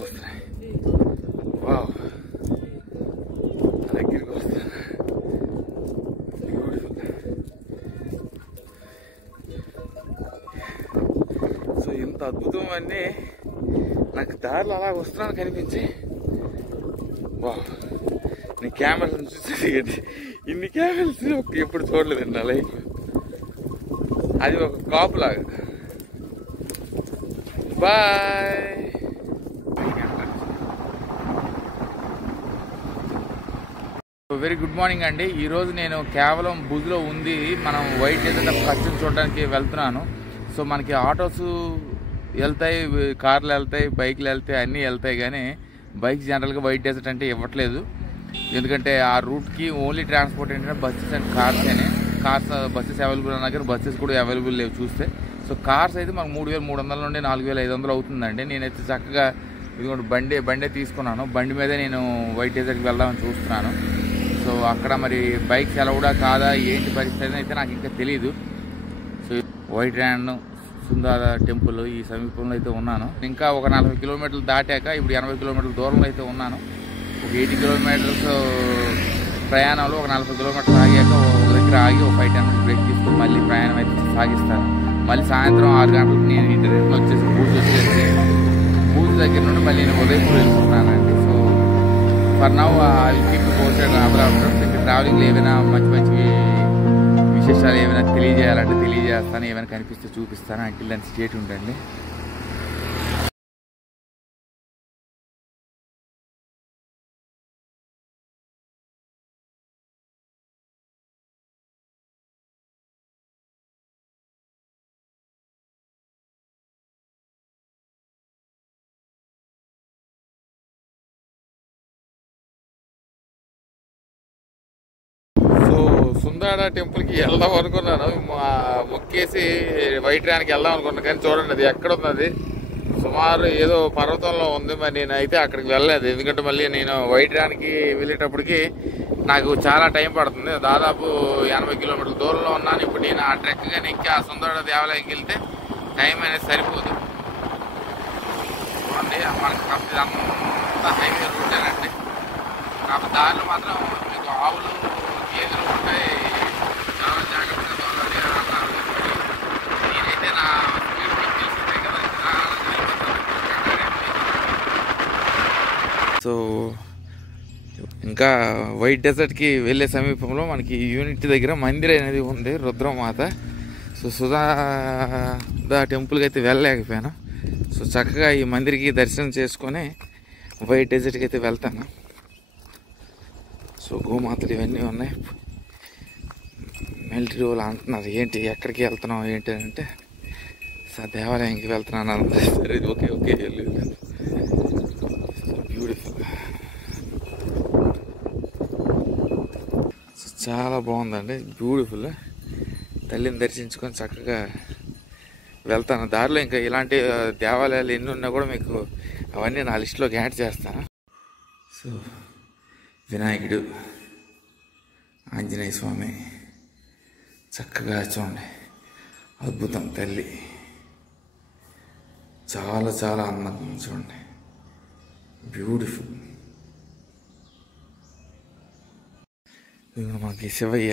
వస్తున్నాయి. వావ్, దగ్గరికి వస్తాయి. సో ఇంత అద్భుతం అన్నీ నాకు దారిలో అలా వస్తున్నాను కనిపించి, వావ్, నీ కెమెరాలను చూసేది ఇన్ని కెమెరాస్ ఎప్పుడు చూడలేదండి నా లైఫ్. అది ఒక కాపులాగా. బాయ్. వెరీ గుడ్ మార్నింగ్ అండి. ఈరోజు నేను కేవలం భుజ్లో ఉంది మనం వైట్ డెజర్ట్ కష్టం చూడడానికి వెళ్తున్నాను. సో మనకి ఆటోస్ వెళ్తాయి, కార్లు వెళ్తాయి, బైక్లు వెళ్తాయి, అన్నీ వెళ్తాయి. కానీ బైక్ జనరల్గా వైట్ డెజర్ట్ అంటే ఇవ్వట్లేదు. ఎందుకంటే ఆ రూట్కి ఓన్లీ ట్రాన్స్పోర్ట్ ఏంటంటే బస్సెస్ అండ్ కార్స్ అని. కార్స్ బస్సెస్ అవైలబుల్ అన్నా కానీ బస్సెస్ కూడా అవైలబుల్ లేవు చూస్తే. సో కార్స్ అయితే మనకు 3300 నుండి 4500 అవుతుందండి. నేనైతే చక్కగా ఇదిగోండి బండే తీసుకున్నాను. బండి మీదే నేను వైట్ డెజర్ట్కి వెళ్దామని చూస్తున్నాను. సో అక్కడ మరి బైక్స్ అలౌడా కాదా ఏంటి పరిస్థితి అయితే నాకు ఇంకా తెలీదు. సో వైట్ ర్యాండ్ సుందర టెంపుల్ ఈ సమీపంలో అయితే ఉన్నాను. ఇంకా ఒక 40 కిలోమీటర్లు దాటాక ఇప్పుడు 80 కిలోమీటర్ల దూరంలో అయితే ఉన్నాను. ఒక 80 కిలోమీటర్స్ ప్రయాణంలో ఒక 40 కిలోమీటర్లు ఆగాక ఒక దగ్గర ఆగి ఒక 5-10 మినిట్స్ బ్రేక్ తీసుకుని మళ్ళీ ప్రయాణం అయితే సాగిస్తాను. మళ్ళీ సాయంత్రం 6 గంటలకు నేను ఇంటి రిటర్న్ వచ్చేసి భూజ్ దగ్గర నుండి మళ్ళీ నేను ఉదయపూర్ వెళ్ళిపోతున్నానండి. So for now I keep posted ట్రావెలింగ్లో ఏమైనా మంచి విశేషాలు ఏమైనా తెలియజేయాలంటే తెలియజేస్తాను, ఏమైనా కనిపిస్తే చూపిస్తాను. అంటే దాని స్టేట్ ఉండండి. సుందాడ టెంపుల్కి వెళ్దాం అనుకున్నాను, మొక్కేసి వైట్ ర్యాన్కి వెళ్దాం అనుకున్నాను. కానీ చూడండి అది ఎక్కడ ఉన్నది, సుమారు ఏదో పర్వతంలో ఉంది. మరి నేనైతే అక్కడికి వెళ్ళలేదు. ఎందుకంటే మళ్ళీ నేను వైట్ ర్యాన్కి వెళ్ళేటప్పటికి నాకు చాలా టైం పడుతుంది. దాదాపు 80 కిలోమీటర్ల దూరంలో ఉన్నాను. ఇప్పుడు నేను ఆ ట్రెక్ కానీ ఇంకా సుందాడ దేవాలయంకి వెళ్తే టైం అనేది సరిపోదు. చూడండి మనకి కంప్లీట్ అంతా హైవే రూటేనండి. కాబట్టి దారిలో మాత్రం మీకు ఆవులు గేదెలు ఉంటాయి, చాలా జాగ్రత్తగా తోలాలి అన్నారు. నేనైతే నా తెలిసిందే కదా. సో ఇంకా వైట్ డెజర్ట్కి వెళ్ళే సమీపంలో మనకి యూనిటీ దగ్గర మందిర్ అనేది ఉంది, రుద్రమాత. సో సుధా టెంపుల్కి అయితే వెళ్ళలేకపోయాను. సో చక్కగా ఈ మందిర్కి దర్శనం చేసుకొని వైట్ డెజర్ట్కి అయితే వెళ్తాను. సో గోమాతలు ఇవన్నీ ఉన్నాయి. మిలిటరీ వాళ్ళు అంటున్నారు ఏంటి ఎక్కడికి వెళ్తున్నావు ఏంటి అంటే, సార్ దేవాలయానికి వెళ్తున్నాను అంటే, సరే ఓకే వెళ్ళు. బ్యూటిఫుల్, చాలా బాగుందండి, బ్యూటిఫుల్. తల్లిని దర్శించుకొని చక్కగా వెళ్తాను. దారిలో ఇంకా ఇలాంటి దేవాలయాలు ఎన్ని ఉన్నా కూడా మీకు అవన్నీ నా లిస్టులోకి యాడ్ చేస్తాను. సో వినాయకుడు, ఆంజనేయ స్వామి చక్కగా చూడండి, అద్భుతం. తల్లి చాలా చాలా అందంగా చూడండి, బ్యూటిఫుల్. మనకి శివయ్య,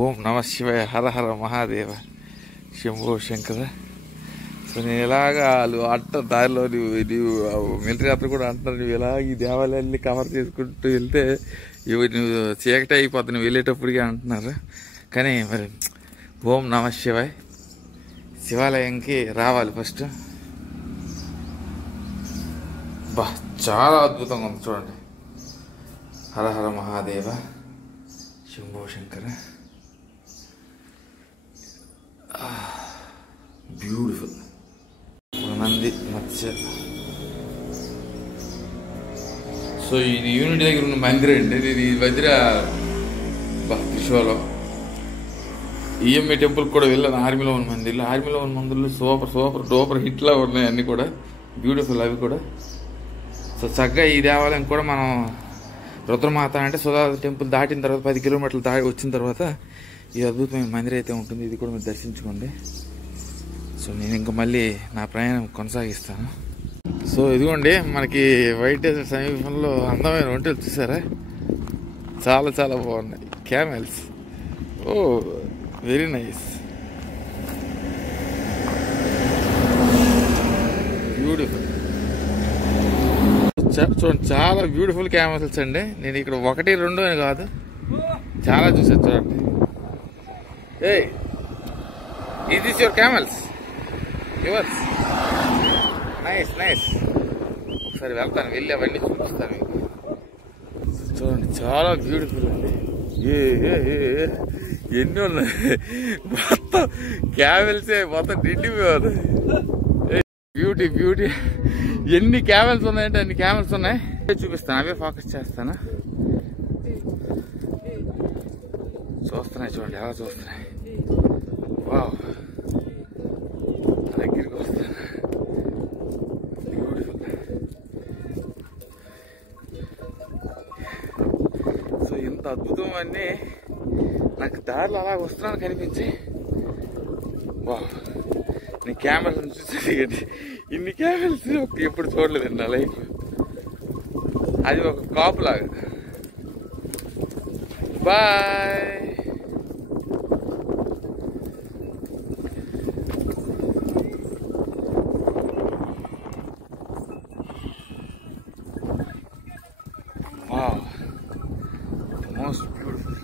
ఓం నమ శివయ్య, హర హర మహాదేవ, శంభో శంకర. సో నేను ఇలాగా వాళ్ళు దారిలో నువ్వు మిలిటరీ అప్పుడు కూడా అంటున్నారు, నువ్వు ఇలా ఈ దేవాలయాన్ని కవర్ చేసుకుంటూ వెళ్తే నువ్వు చీకటి అయిపోతుంది నువ్వు వెళ్ళేటప్పటికే అంటున్నారు. కానీ మరి ఓం నమ శివాయ్ శివాలయంకి రావాలి ఫస్ట్. బా చాలా అద్భుతంగా ఉంది చూడండి, హర హర మహాదేవ, శంభో శంకర, బ్యూటిఫుల్. నంది మత్స్య. సో ఇది యూనిటీ దగ్గర ఉన్న మందిరం అండి. ఇది త్రిశూలం ఈఎంఐ టెంపుల్ కూడా వెళ్ళాను. ఆర్మీలో ఉన్న మందిర్లు, ఆర్మీలో ఉన్న మందిర్లు సూపర్ డూపర్ హిట్లా ఉన్నాయి అన్నీ కూడా, బ్యూటిఫుల్ అవి కూడా. సో చక్కగా ఈ దేవాలయం కూడా మనం రుద్రమాత అంటే సుధా టెంపుల్ దాటిన తర్వాత 10 కిలోమీటర్లు వచ్చిన తర్వాత ఈ అద్భుతమైన మందిరం అయితే ఉంటుంది. ఇది కూడా మీరు దర్శించుకోండి. సో నేను ఇంకా మళ్ళీ నా ప్రయాణం కొనసాగిస్తాను. సో ఇదిగోండి మనకి వైట్ డెజర్ట్ సమీపంలో అందమైన ఒంటెలు చూసారా, చాలా బాగున్నాయి. క్యామెల్స్, ఓ వెరీ నైస్, బ్యూటిఫుల్. చూడండి చాలా బ్యూటిఫుల్ క్యామెల్స్ అండి. నేను ఇక్కడ 1, 2 అని కాదు, చాలా చూసాను. చూడండి, a is this your camels? Yours? Nice. ఒకసారి వెళ్తాను, వెళ్ళి అవన్నీ చూపిస్తాను మీకు. చూడండి చాలా బ్యూటిఫుల్ అండి. ఎన్ని ఉన్నాయి మొత్తం క్యామెల్సే, మొత్తం నిండిపోయారు. బ్యూటీ ఎన్ని క్యామెల్స్ ఉన్నాయంటే అన్ని క్యామెల్స్ ఉన్నాయి. చూపిస్తాను, అవే ఫోకస్ చేస్తాను. చూస్తున్నాయి చూడండి, ఎలా చూస్తున్నాయి. వావ్, దగ్గరికి వస్తాను. బ్యూటిఫుల్. సో ఇంత అద్భుతం అన్నీ నాకు దారిలో అలా వస్తున్నాను కనిపించి, వావ్, నేను కెమెరాలను చూసేది ఇన్ని కెమెరాస్ ఎప్పుడు చూడలేదండి నా లైఫ్. అది ఒక కాపులాగా. Bye. Wow, the most beautiful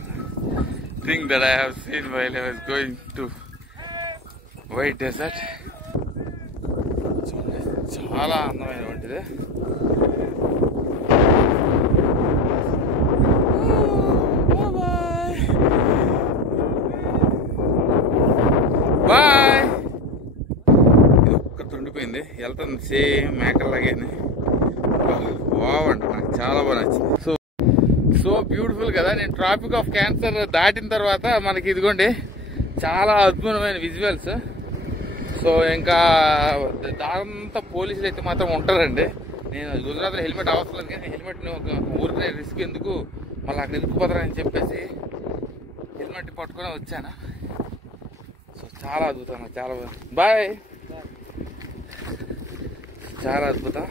thing that I have seen while I was going to White Desert. చాలా అందమైనటువంటిది. బాయ్. ఇది ఒక్కటి ఉండిపోయింది, వెళ్తుంది సేమ్ మేకల్లాగే. బాగుంది, నాకు చాలా బాగా నచ్చింది. సో బ్యూటిఫుల్ కదా. నేను ట్రాపిక్ ఆఫ్ క్యాన్సర్ దాటిన తర్వాత మనకి ఇదిగోండి చాలా అద్భుతమైన విజువల్స్. సో ఇంకా దాంతా పోలీసులు అయితే మాత్రం ఉంటారండి. నేను గుజరాత్లో హెల్మెట్ అవసరం లేదు, కానీ హెల్మెట్ని ఒక ఊరికే రిస్క్ ఎందుకు, మళ్ళీ అక్కడ ఇరుక్కుపోతారని చెప్పేసి హెల్మెట్ పట్టుకొని వచ్చాను. సో చాలా అద్భుతం, చాలా బాయ్. చాలా అద్భుతం.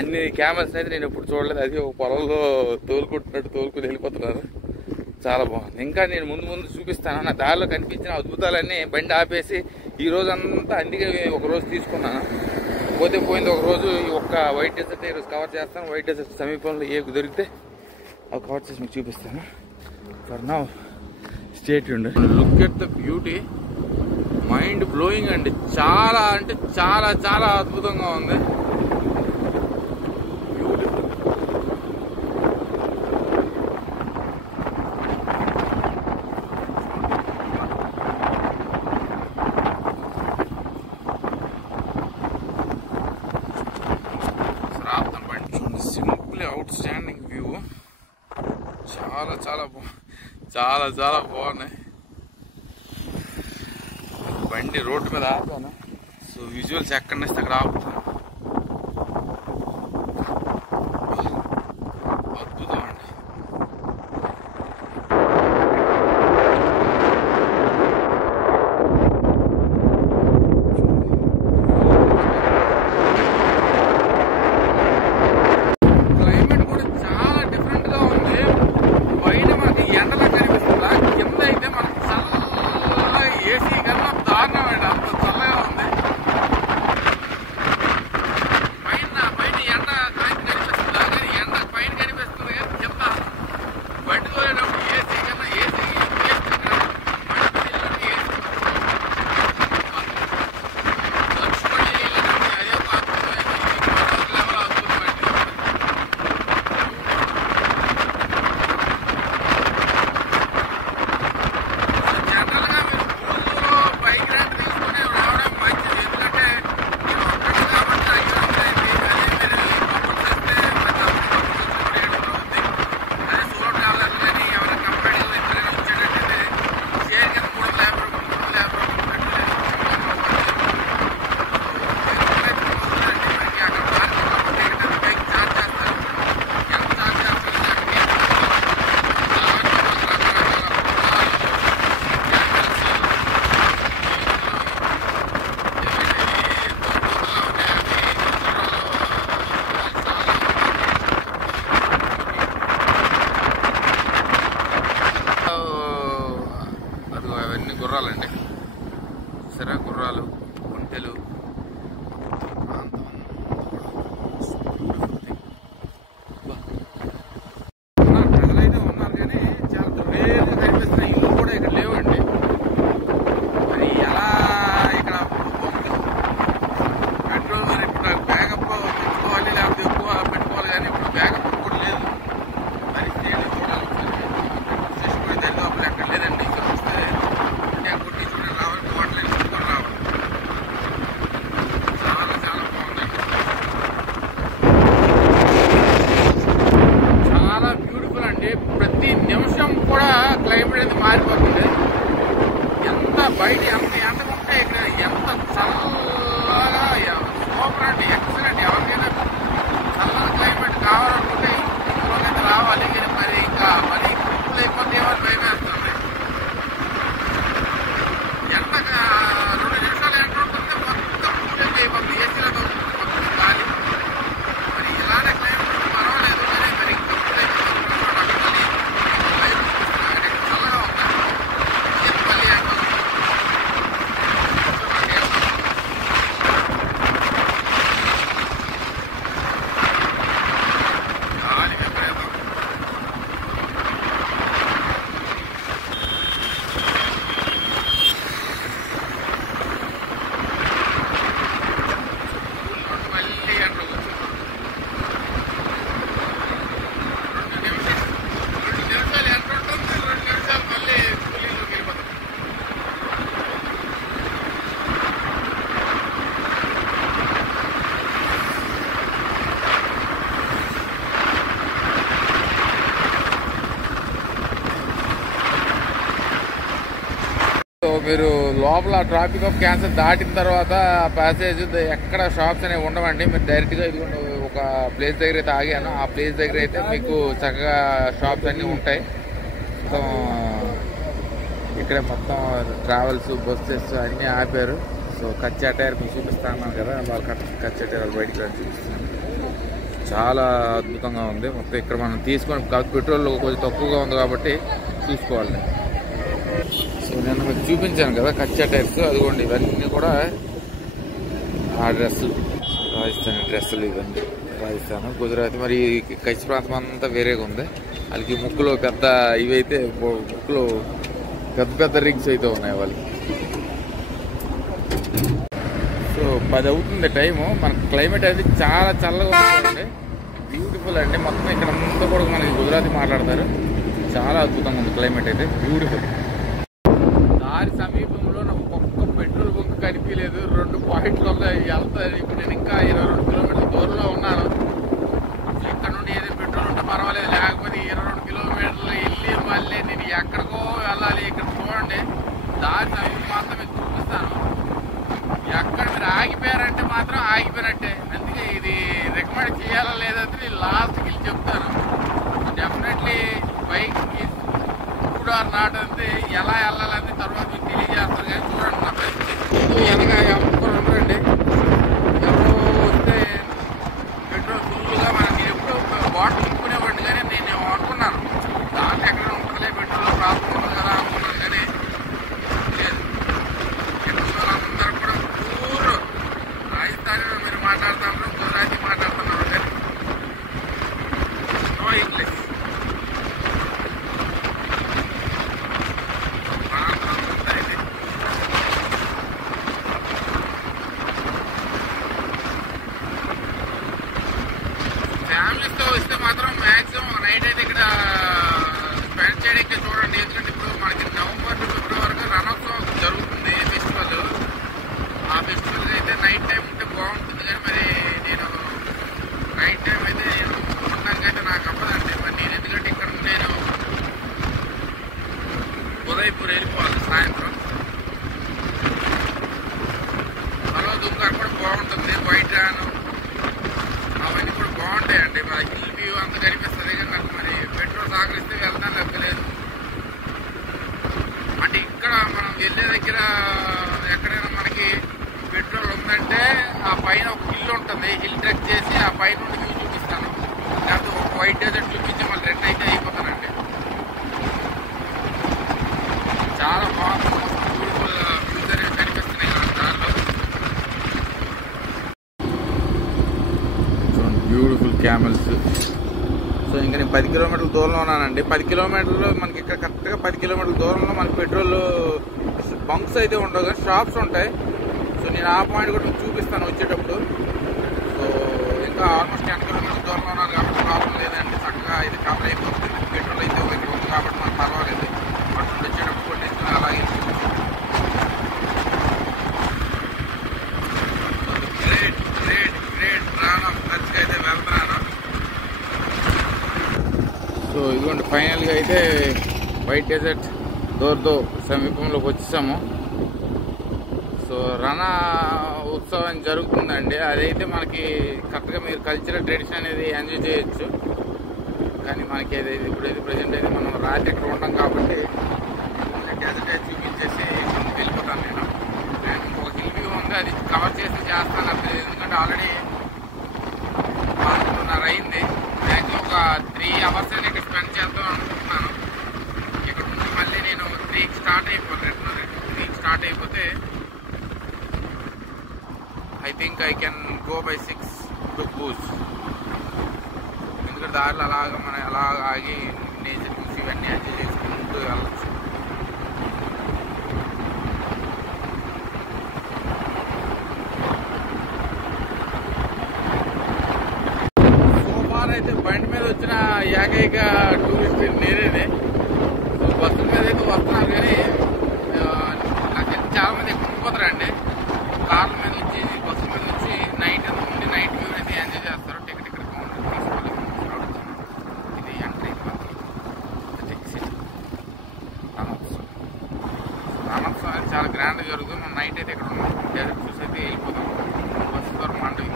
అన్ని క్యామెరాస్ అయితే నేను ఎప్పుడు చూడలేదు. అది ఒక పొలంలో తోలుకుని వెళ్ళిపోతున్నారు. చాలా బాగుంది. ఇంకా నేను ముందు చూపిస్తాను. నా దారిలో కనిపించిన అద్భుతాలన్నీ బండి ఆపేసి ఈ రోజు అంతా అందుకే ఒక రోజు తీసుకున్నాను. పోయింది ఒక రోజు. ఈ ఒక్క వైట్ డెజర్ట్ ఈరోజు కవర్ చేస్తాను. వైట్ డెజర్ట్ సమీపంలో ఏ దొరికితే అవి కవర్ చేసి మీకు చూపిస్తాను. For now stay tuned. Look at the beauty, mind blowing అండి. చాలా అంటే చాలా అద్భుతంగా ఉంది. Outstanding view. చాలా బాగున్నాయి. బండి రోడ్డు మీద ఆపాను. సో విజువల్స్ ఎక్కడి నుంచి అక్కడ ఆపుతాను. అద్భుతం అండి. ప్రతి నిమిషం కూడా క్లైమేట్ అనేది మారిపోతుంది. ఎంత బయట ఎంత ఎండకుంటే ఇక్కడ ఎంత చల్లగా సూపర్ అండి, ఎక్సలెంట్. ఎవరికైనా చల్లగా క్లైమేట్ కావాలనుకుంటే ఇంట్లోకైతే రావాలి. కానీ మరి ఇంకా మరి కుప్పలు అయిపోతే ఏమని భయం వేస్తుంది. ఎండగా 2 నిమిషాలు ఎండ ఉంటుంది, మొత్తం కూలింగ్ అయిపోతుంది. ఏసీలతో మొత్తం గాలి. మరి ఇలానే క్లైమేట్ పర్వాలేదు, కానీ మరి కుప్పలు అయిపోతుంది. చల్లగా ఉంది, మళ్ళీ ఎండ గాలి విపరీతం. మళ్ళీ ఎండ వచ్చింది. 2 నిమిషాలు ఎండ ఉంటుంది, 2 నిమిషాలు మళ్ళీ కూలింగ్లోకి వెళ్ళిపోతుంది. సో మీరు లోపల ట్రాఫిక్ ఆఫ్ క్యాన్సర్ దాటిన తర్వాత ప్యాసేజ్ ఎక్కడ షాప్స్ అనేవి ఉండవండి. మీరు డైరెక్ట్గా ఇదిగోండి ఒక ప్లేస్ దగ్గర అయితే ఆగాను. ఆ ప్లేస్ దగ్గర అయితే మీకు చక్కగా షాప్స్ అన్నీ ఉంటాయి. మొత్తం ఇక్కడ మొత్తం ట్రావెల్స్ బస్సెస్ అన్నీ ఆపారు. సో కచ్చా టైర్ మీకు చూపిస్తాను కదా, వాళ్ళు కచ్చా టైర్ బయటికి చూపిస్తాను. చాలా అద్భుతంగా ఉంది. మొత్తం ఇక్కడ మనం తీసుకొని పెట్రోల్ కొంచెం తక్కువగా ఉంది కాబట్టి చూసుకోవాలి. సో నేను మీకు చూపించాను కదా కచ్చా టైర్స్, అదిగోండి ఇవన్నీ కూడా ఆ డ్రెస్సులు, రాజస్థాన్ డ్రెస్సులు. ఇవన్నీ రాజస్థాన్, గుజరాత్, మరి కచ్ ప్రాంతం అంతా వేరేగా ఉంది. వాళ్ళకి ముక్కులో పెద్ద ఇవైతే ముక్కులో పెద్ద పెద్ద రింగ్స్ అయితే ఉన్నాయి వాళ్ళకి. సో 10 అవుతుంది టైము. మనకు క్లైమేట్ అనేది చాలా చల్లగా ఉంటుంది, బ్యూటిఫుల్ అండి. మొత్తం ఇక్కడ అంతా కూడా మనకి గుజరాతీ మాట్లాడతారు. చాలా అద్భుతంగా ఉంది క్లైమేట్ అయితే, బ్యూటిఫుల్. దారి సమీపంలో నాకు ఒక్క పెట్రోల్ బంక్ కనిపించలేదు. 2 పాయింట్లు వెళ్తాయి. ఇప్పుడు నేను ఇంకా 22 కిలోమీటర్ల దూరంలో ఉన్నాను. ఇక్కడ నుండి ఏదైనా పెట్రోల్ ఉంటే పర్వాలేదు, లేకపోతే 22 కిలోమీటర్లు వెళ్ళి మళ్ళీ నేను ఎక్కడికో వెళ్ళాలి. ఇక్కడ చూడండి దారి సమీపం మాత్రం మీకు చూపిస్తాను. ఎక్కడ మీరు ఆగిపోయారంటే మాత్రం ఆగిపోయినట్టే. అందుకే ఇది రికమెండ్ చేయాలా లేదంటే నేను లాస్ట్కి వెళ్ళి చెప్తాను. Definitely bike good or not అంటే ఎలా వెళ్ళాలని తర్వాత మీకు తెలియజేస్తారు. కానీ చూడండి నా పరిస్థితి వెనక ఎవరు ఉండరండి. ఎవరో వస్తే పెట్రోల్ ఫుల్గా మనకి ఎప్పుడు బాటిల్ నింపుకునేవాడిని, కానీ నేను అనుకున్నాను దాంట్లో ఎక్కడ ఉంటుందిలే పెట్రోల్ ప్రాబ్లం ఉంటుంది కదా అనుకున్నాను. కానీ లేదు, ఎక్కడ అందరూ కూడా ఊరు రాజస్థానీలో మీరు మాట్లాడుతున్నారు, గుజరాతీ మాట్లాడుతున్నారు, కానీ నో ఇంగ్లీష్. ఫ్యామిలీతో వస్తే మాత్రం మ్యాక్సిమం నైట్ అయితే ఇక్కడ స్పెండ్ చేయడానికి చూడండి. ఎందుకంటే ఇప్పుడు మనకి నవంబర్ టు ఫిబ్రవరి వరకు రణోత్సవం జరుగుతుంది, ఫెస్టివల్. ఆ ఫెస్టివల్ అయితే నైట్ టైం ఉంటే బాగుంటుంది. కానీ మరి నేను నైట్ టైం అయితే నేను ఉండడానికైతే నాకు అవ్వదండి. మరి నేను ఎందుకంటే ఇక్కడ నేను ఉదయపూర్ వెళ్ళిపోవాలి సాయంత్రం. హలో దుంగారు కూడా బాగుంటుంది, వైట్ ర్యాన్ అవన్నీ కూడా బాగుంటాయండి. మరి హిల్ వ్యూ అంత కనిపిస్తుంది. కానీ నాకు మరి పెట్రోల్ సహకరిస్తే వెళ్తాను, లేకపోలేదు. అంటే ఇక్కడ మనం వెళ్ళే దగ్గర ఎక్కడైనా మనకి పెట్రోల్ ఉందంటే ఆ పైన ఒక హిల్ ఉంటుంది, హిల్ ట్రెక్ చేసి ఆ పైన నుండి వ్యూ చూపిస్తాను. లేకపోతే ఒక వైట్ డెజర్ట్ చూపించి మళ్ళీ రిటర్న్ అయితే అయిపోతానండి. చాలా బాగుంది, బ్యూటిఫుల్ వ్యూస్ అనేవి కనిపిస్తున్నాయి దాంట్లో. Beautiful camels. సో ఇంకా నేను 10 కిలోమీటర్ల దూరంలో ఉన్నానండి. 10 కిలోమీటర్లు మనకి ఇక్కడ కరెక్ట్గా 10 కిలోమీటర్ల దూరంలో మనకి పెట్రోల్ బంక్స్ అయితే ఉండవు, కానీ షాప్స్ ఉంటాయి. సో నేను ఆ పాయింట్ కూడా చూపిస్తాను వచ్చేటప్పుడు. సో ఇంకా ఆల్మోస్ట్ 10 కిలోమీటర్ల దూరంలో ఉన్నాను కాబట్టి ప్రాబ్లం లేదండి. చక్కగా ఇది కవర్ అయిపోతుంది. పెట్రోల్ అయితే ఇక్కడ ఉంది కాబట్టి మనకు పర్వాలేదు. అటు వచ్చేటప్పుడు కొన్ని అలాగే గ్రేట్ గ్రేట్ గ్రేట్ ప్రాణం ఖర్చుగా అయితే వెళ్తున్నాను. సో ఇదిగోండి ఫైనల్గా అయితే వైట్ డెజర్ట్ దోర్దో సమీపంలోకి వచ్చేసాము. సో రనా ఉత్సవం జరుగుతుందండి. అదైతే మనకి కరెక్ట్గా మీరు కల్చరల్ ట్రెడిషన్ అనేది ఎంజాయ్ చేయొచ్చు. కానీ మనకి ఏదైతే ఇప్పుడైతే ప్రజెంట్ అయితే మనం రాత్రి ఇక్కడ ఉంటాం కాబట్టి డెజర్ట్ అయితే చూపించేసి వెళ్ళిపోతాను నేను. అండ్ ఇంకొక హిల్ వ్యూ ఉంది, అది కవర్ చేసి చేస్తాను అసలు. ఎందుకంటే ఆల్రెడీ 4:30 అయింది. మ్యాక్సిమం ఒక 3 hours నేను ఇక్కడ స్పెండ్ చేద్దాం అనుకుంటున్నాను. ఇక్కడ నుంచి మళ్ళీ నేను 3కి స్టార్ట్ అయిపోతే I think I can go by 6 to Bhuj. ఎందుకంటే దారిలో మనం అలాగ ఆగి నేచర్ చూసి ఇవన్నీ ఎంజాయ్ చేసుకుంటూ వెళ్ళచ్చు. సోమవారం అయితే బండి మీద వచ్చిన ఏకైక టూరిస్ట్ నేనే. సో బస్సుల మీద అయితే వస్తున్నారు కానీ నాకైతే చాలా మంది ఎక్కువ ఉండిపోతారండి. కార్ల మీద వచ్చి బస్సుల మీద వచ్చి నైట్ ఉండి నైట్ వ్యూ అయితే ఎంజాయ్ చేస్తారు. టికెట్ ఇక్కడ కౌంటర్ తీసుకోవాలి. ఇది ఎంట్రీ ఎగ్జిట్ రామోత్సవం అనేది చాలా గ్రాండ్గా జరుగుతుంది. మనం నైట్ అయితే ఇక్కడ ఉన్నాం. డెజర్ట్ చూసి అయితే వెళ్ళిపోతాం. బస్సు ద్వారా మండవి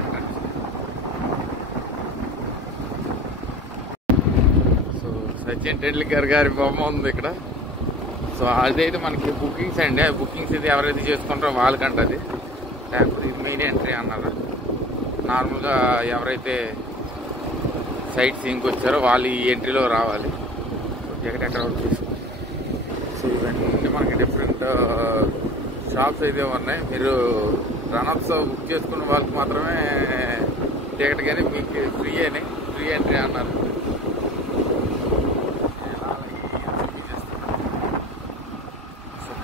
ఎంట్రన్స్. సో సచిన్ టెండూల్కర్ గారి బొమ్మ ఉంది ఇక్కడ. సో అదైతే మనకి బుకింగ్స్ అండి. ఆ బుకింగ్స్ అయితే ఎవరైతే చేసుకుంటారో వాళ్ళకంట అది. లేకపోతే ఇది మెయిన్ ఎంట్రీ అన్నారు. నార్మల్గా ఎవరైతే సైట్ సీయింగ్కి వచ్చారో వాళ్ళు ఈ ఎంట్రీలో రావాలి. సో టికెట్ ఎక్కడ తీసుకోవాలి. సో ఇవన్నీ మనకి డిఫరెంట్ షాప్స్ అయితే ఉన్నాయి. మీరు రణోత్సవ్ బుక్ చేసుకున్న వాళ్ళకి మాత్రమే టికెట్, కానీ మీకు ఫ్రీ ఎంట్రీ అన్నారు.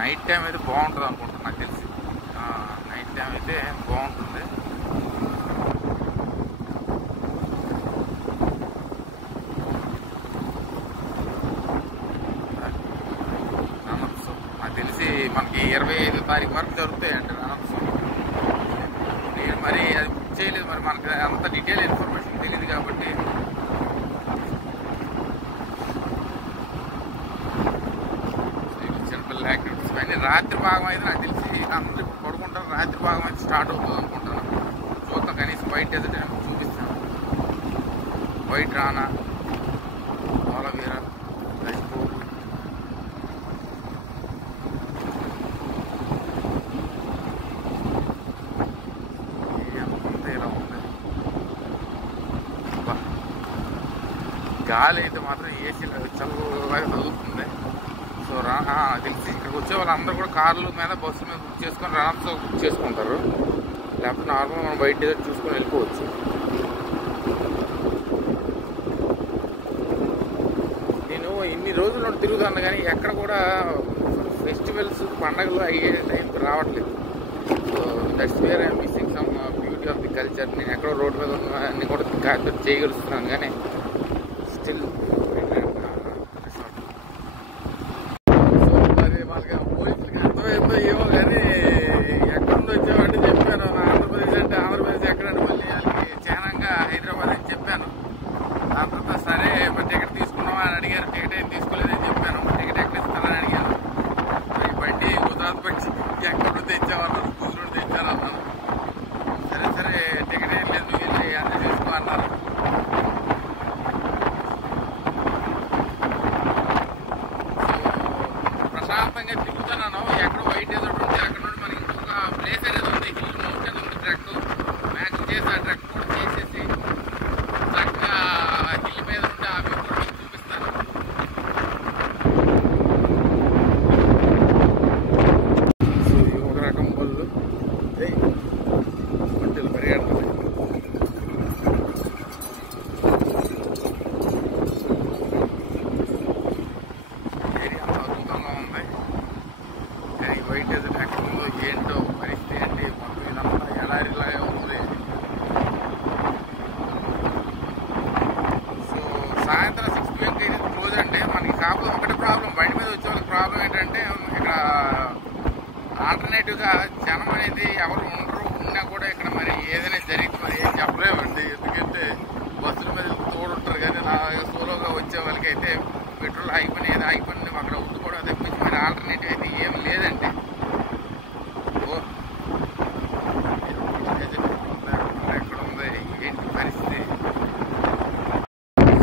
నైట్ టైం అయితే బాగుంటుంది అనుకుంటున్నాను, నాకు తెలిసి. నైట్ టైం అయితే బాగుంటుంది. రణోత్సవం నాకు తెలిసి మనకి 25వ తారీఖు వరకు జరుగుతాయండి రణోత్సవం. నేను మరి అది బుక్ చేయలేదు, మరి మనకి అంత డీటెయిల్ ఇన్ఫర్మేషన్ తెలియదు కాబట్టి. చిన్నపిల్లల యాక్టివిటీస్ ఇవన్నీ రాత్రి భాగం అయితే నాకు తెలిసి అందరూ ఇప్పుడు పడుకుంటారు. రాత్రి భాగం అయితే స్టార్ట్ అవుతుంది అనుకుంటాను. చూద్దాం, కనీసం వైట్ డెజర్ట్ అని చూపిస్తాను. వైట్ రానా, ఓలవీరా, రైస్పూర్, ఎంత ఇలా ఉంది. గాలి అయితే మాత్రం ఏసీలో చల్లగా తగులుతుంది. సో తెలిసి ఇక్కడికి వచ్చే వాళ్ళందరూ కూడా కార్ల మీద బస్సు మీద బుక్ చేసుకొని రణోత్సవం బుక్ చేసుకుంటారు. లేకపోతే నార్మల్ మనం బయట ఏదో చూసుకొని వెళ్ళిపోవచ్చు. నేను ఇన్ని రోజులు తిరుగుతాను కానీ ఎక్కడ కూడా ఫెస్టివల్స్ పండగలు అయ్యే టైంకి రావట్లేదు. So that's where I'm missing some beauty of the culture. నేను ఎక్కడో రోడ్డు మీద అన్ని కూడా క్యాప్చర్ చేయగలుగుతున్నాను కానీ స్టిల్ పోలీసులకి అర్థమైందో ఏమో కానీ ఎక్కడి నుండి వచ్చామంటే చెప్పాను. ఆంధ్రప్రదేశ్ అంటే ఆంధ్రప్రదేశ్ ఎక్కడంటే మళ్ళీ వాళ్ళకి చిహ్నంగా హైదరాబాద్ అని చెప్పాను. దాని తర్వాత సరే మరి టికెట్ తీసుకున్నామా అని అడిగారు. టికెట్ ఏం తీసుకోలేదని చెప్పాను. టికెట్ ఎక్కడ ఇస్తానని అడిగాను. ఈ బండి గుజరాత్ బండి ఎక్కడ నుండి తెచ్చామన్నారు, గుజరాత్ నుండి తెచ్చానన్నాను. సరే టికెట్ ఏం లేదు, నువ్వు వెళ్ళి అన్నీ చేసుకో అన్నారు. ప్రశాంతంగా తిరుగుతున్నాను. ఎక్కడ వైట్ డెజర్ట్ ఉంటే అక్కడ నుండి మనకి ఇంకొక ప్లేస్ అనేది ఉంది, హిల్ మౌంటైన్ ఉంది. ట్రెక్ మ్యాక్స్ చేసి ఆ ట్రెక్ కూడా చేసేసి చక్కగా హిల్ మీద ఉంటే ఆ వ్యూ కూడా మీకు చూపిస్తాను. సో ఇది ఒక రకం బళ్ళు ఒంటెలు పరిగెడుతుంది. ఏరియా అంతా అద్భుతంగా ఉంది. కానీ వైట్ డెజర్ట్ ఎక్కడ ఉందో ఏంటో పరిస్థితి ఏంటి మొత్తం ఇదంతా ఎడారిలాగే ఉంది. సో సాయంత్రం 6 PM అయితే క్లోజ్ అంటే మనకి. కాకపోతే ఒకటే ప్రాబ్లం, బండి మీద వచ్చే వాళ్ళకి ప్రాబ్లం ఏంటంటే ఇక్కడ ఆల్టర్నేటివ్గా జనం అనేది ఎవరు ఉండరు. ఉన్నా కూడా ఇక్కడ మరి ఏదైనా జరిగితే మరి ఏం చెప్పలేమండి. ఎందుకంటే బస్సుల మీద తోడుంటారు సోలోగా వచ్చే వాళ్ళకి అయితే పెట్రోల్ ఆగిపోయిన ఏదో ఆగిపోయింది అక్కడ ఉంచుకోవడం తప్పించి మరి ఆల్టర్నేటివ్ అయితే ఏమి లేదండి. ఎక్కడ ఉంది ఏంటి పరిస్థితి?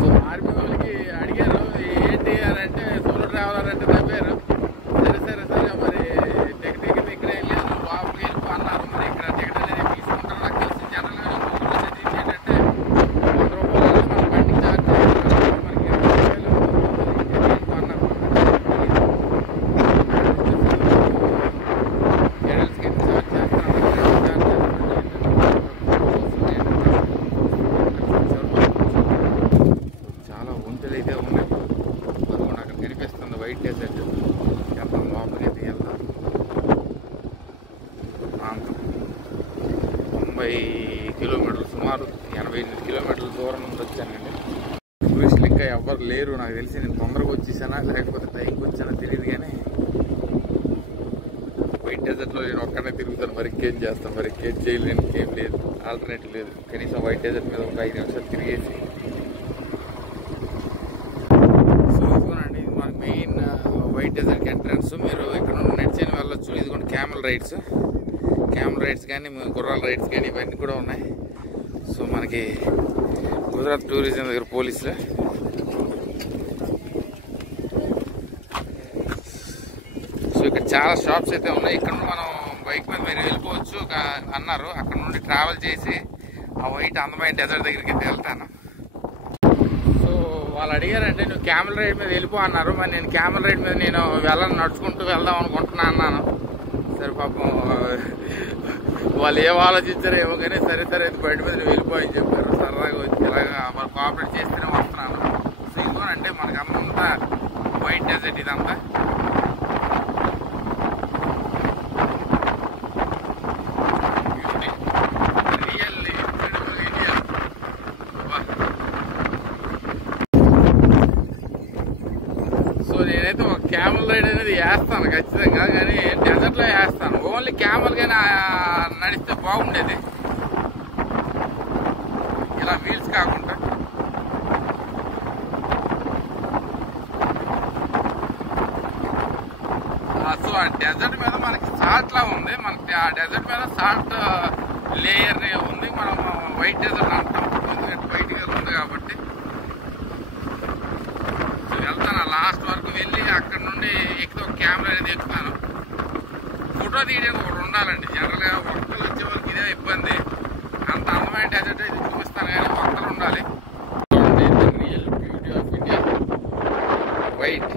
సో ఆర్మీ వాళ్ళకి అడిగారు ఏంటి అని అంటే సోలో ట్రావెలర్ అంటే తప్పారు. సరే మరి టికెట్ ఇక్కడే లేదు లోపలికి వెళ్ళిపో అన్నారు. మరి ఇక్కడ టికెట్ అనేది తీసుకుంటారు. నాకు తెలిసి జనరల్గా గూగుల్లో చదివింది ఏంటంటే 100 రూపాయలు మన బండికి ఛార్జ్ చేస్తారు, మనకి 20 రూపాయలు అన్నారు. ఎడల్స్కి ఛార్జ్ చేస్తారు, చాలా వంతులు అయితే ఉన్నాయి. అదిగోండి అక్కడ కనిపిస్తుంది వైట్ డెజర్ట్. ఎంత లోపలికి అయితే వెళ్తాం. 90 కిలోమీటర్లు, సుమారు 88 కిలోమీటర్ల దూరం నుండి వచ్చానండి. టూరిస్టులు ఇంకా ఎవరు లేరు నాకు తెలిసి. నేను తొందరగా వచ్చేసానా లేకపోతే టైంకి వచ్చానా తెలియదు, కానీ వైట్ డెజర్ట్లో నేను ఒక్కడే తిరుగుతాను. మరి ఇంకేం చేస్తాను, మరి ఇంకేం చేయలేను, ఇంకేం లేదు, ఆల్టర్నేటివ్ లేదు. కనీసం వైట్ డెజర్ట్ మీద ఒక 5 నిమిషాలు తిరిగేసి. సో ఇదిగోనండి, ఇది మనకి మెయిన్ వైట్ డెజర్ట్ ఎంట్రన్స్. మీరు ఇక్కడ నుండి నడిచేని వెళ్ళొచ్చు. ఇదిగోండి క్యామెల్ రైడ్స్ కానీ గుర్రాల రైడ్స్ కానీ ఇవన్నీ కూడా ఉన్నాయి. సో మనకి గుజరాత్ టూరిజం దగ్గర పోలీసులు. సో ఇక్కడ చాలా షాప్స్ అయితే ఉన్నాయి. ఇక్కడ నుండి మనం బైక్ మీద మీరు వెళ్ళిపోవచ్చు అన్నారు. అక్కడ నుండి ట్రావెల్ చేసి ఆ వైట్ అందమైన డెజర్ట్ దగ్గరికి అయితే వెళ్తాను. సో వాళ్ళు అడిగారంటే నువ్వు క్యామెల్ రైడ్ మీద వెళ్ళిపో అన్నారు. మరి నేను క్యామెల్ రైడ్ మీద నేను నడుచుకుంటూ వెళ్దాం అనుకుంటున్నా అన్నాను. సరే పాపం వాళ్ళు ఏం ఆలోచించారో ఏమో కానీ సరే బండి మీద నువ్వు వెళ్ళిపోయని చెప్పారు. సరదాగా వచ్చి ఇలాగా వాళ్ళు కోఆపరేట్ చేస్తేనే వస్తున్నాను. సో ఇదిగోనంటే మనకి అంతా వైట్ డెజర్ట్ ఇదంతా. సో నేనైతే ఒక క్యామెల్ రైడ్ అనేది వేస్తాను ఖచ్చితంగా, కానీ డెజర్ట్లో వేస్తాను. ఓన్లీ క్యామెల్ కానీ నడిస్తే బాగుండేది, ఇలా వీల్స్ కాకుండా. సో ఆ డెజర్ట్ మీద మనకి సాల్ట్ లా ఉంది. మనకి ఆ డెజర్ట్ మీద సాల్ట్ లేయర్ ఉంది. మనం వైట్ డెజర్ట్ అంటాం ఎందుకంటే వైట్గా ఉంది కాబట్టి. సో వెళ్తాను లాస్ట్ వరకు వెళ్ళి అక్కడ నుండి ఎక్కువ కెమెరా అనేది ఎక్కుతాను. ఫోటో తీయడానికి ఒకటి ఉండాలండి. జనరల్గా ఒక్కలు వచ్చే వరకు ఇదే ఇబ్బంది. అంత అందమైన డెజర్ట్ ఇది చూపిస్తాను కానీ ఒక్కలు ఉండాలి. Real beauty of India white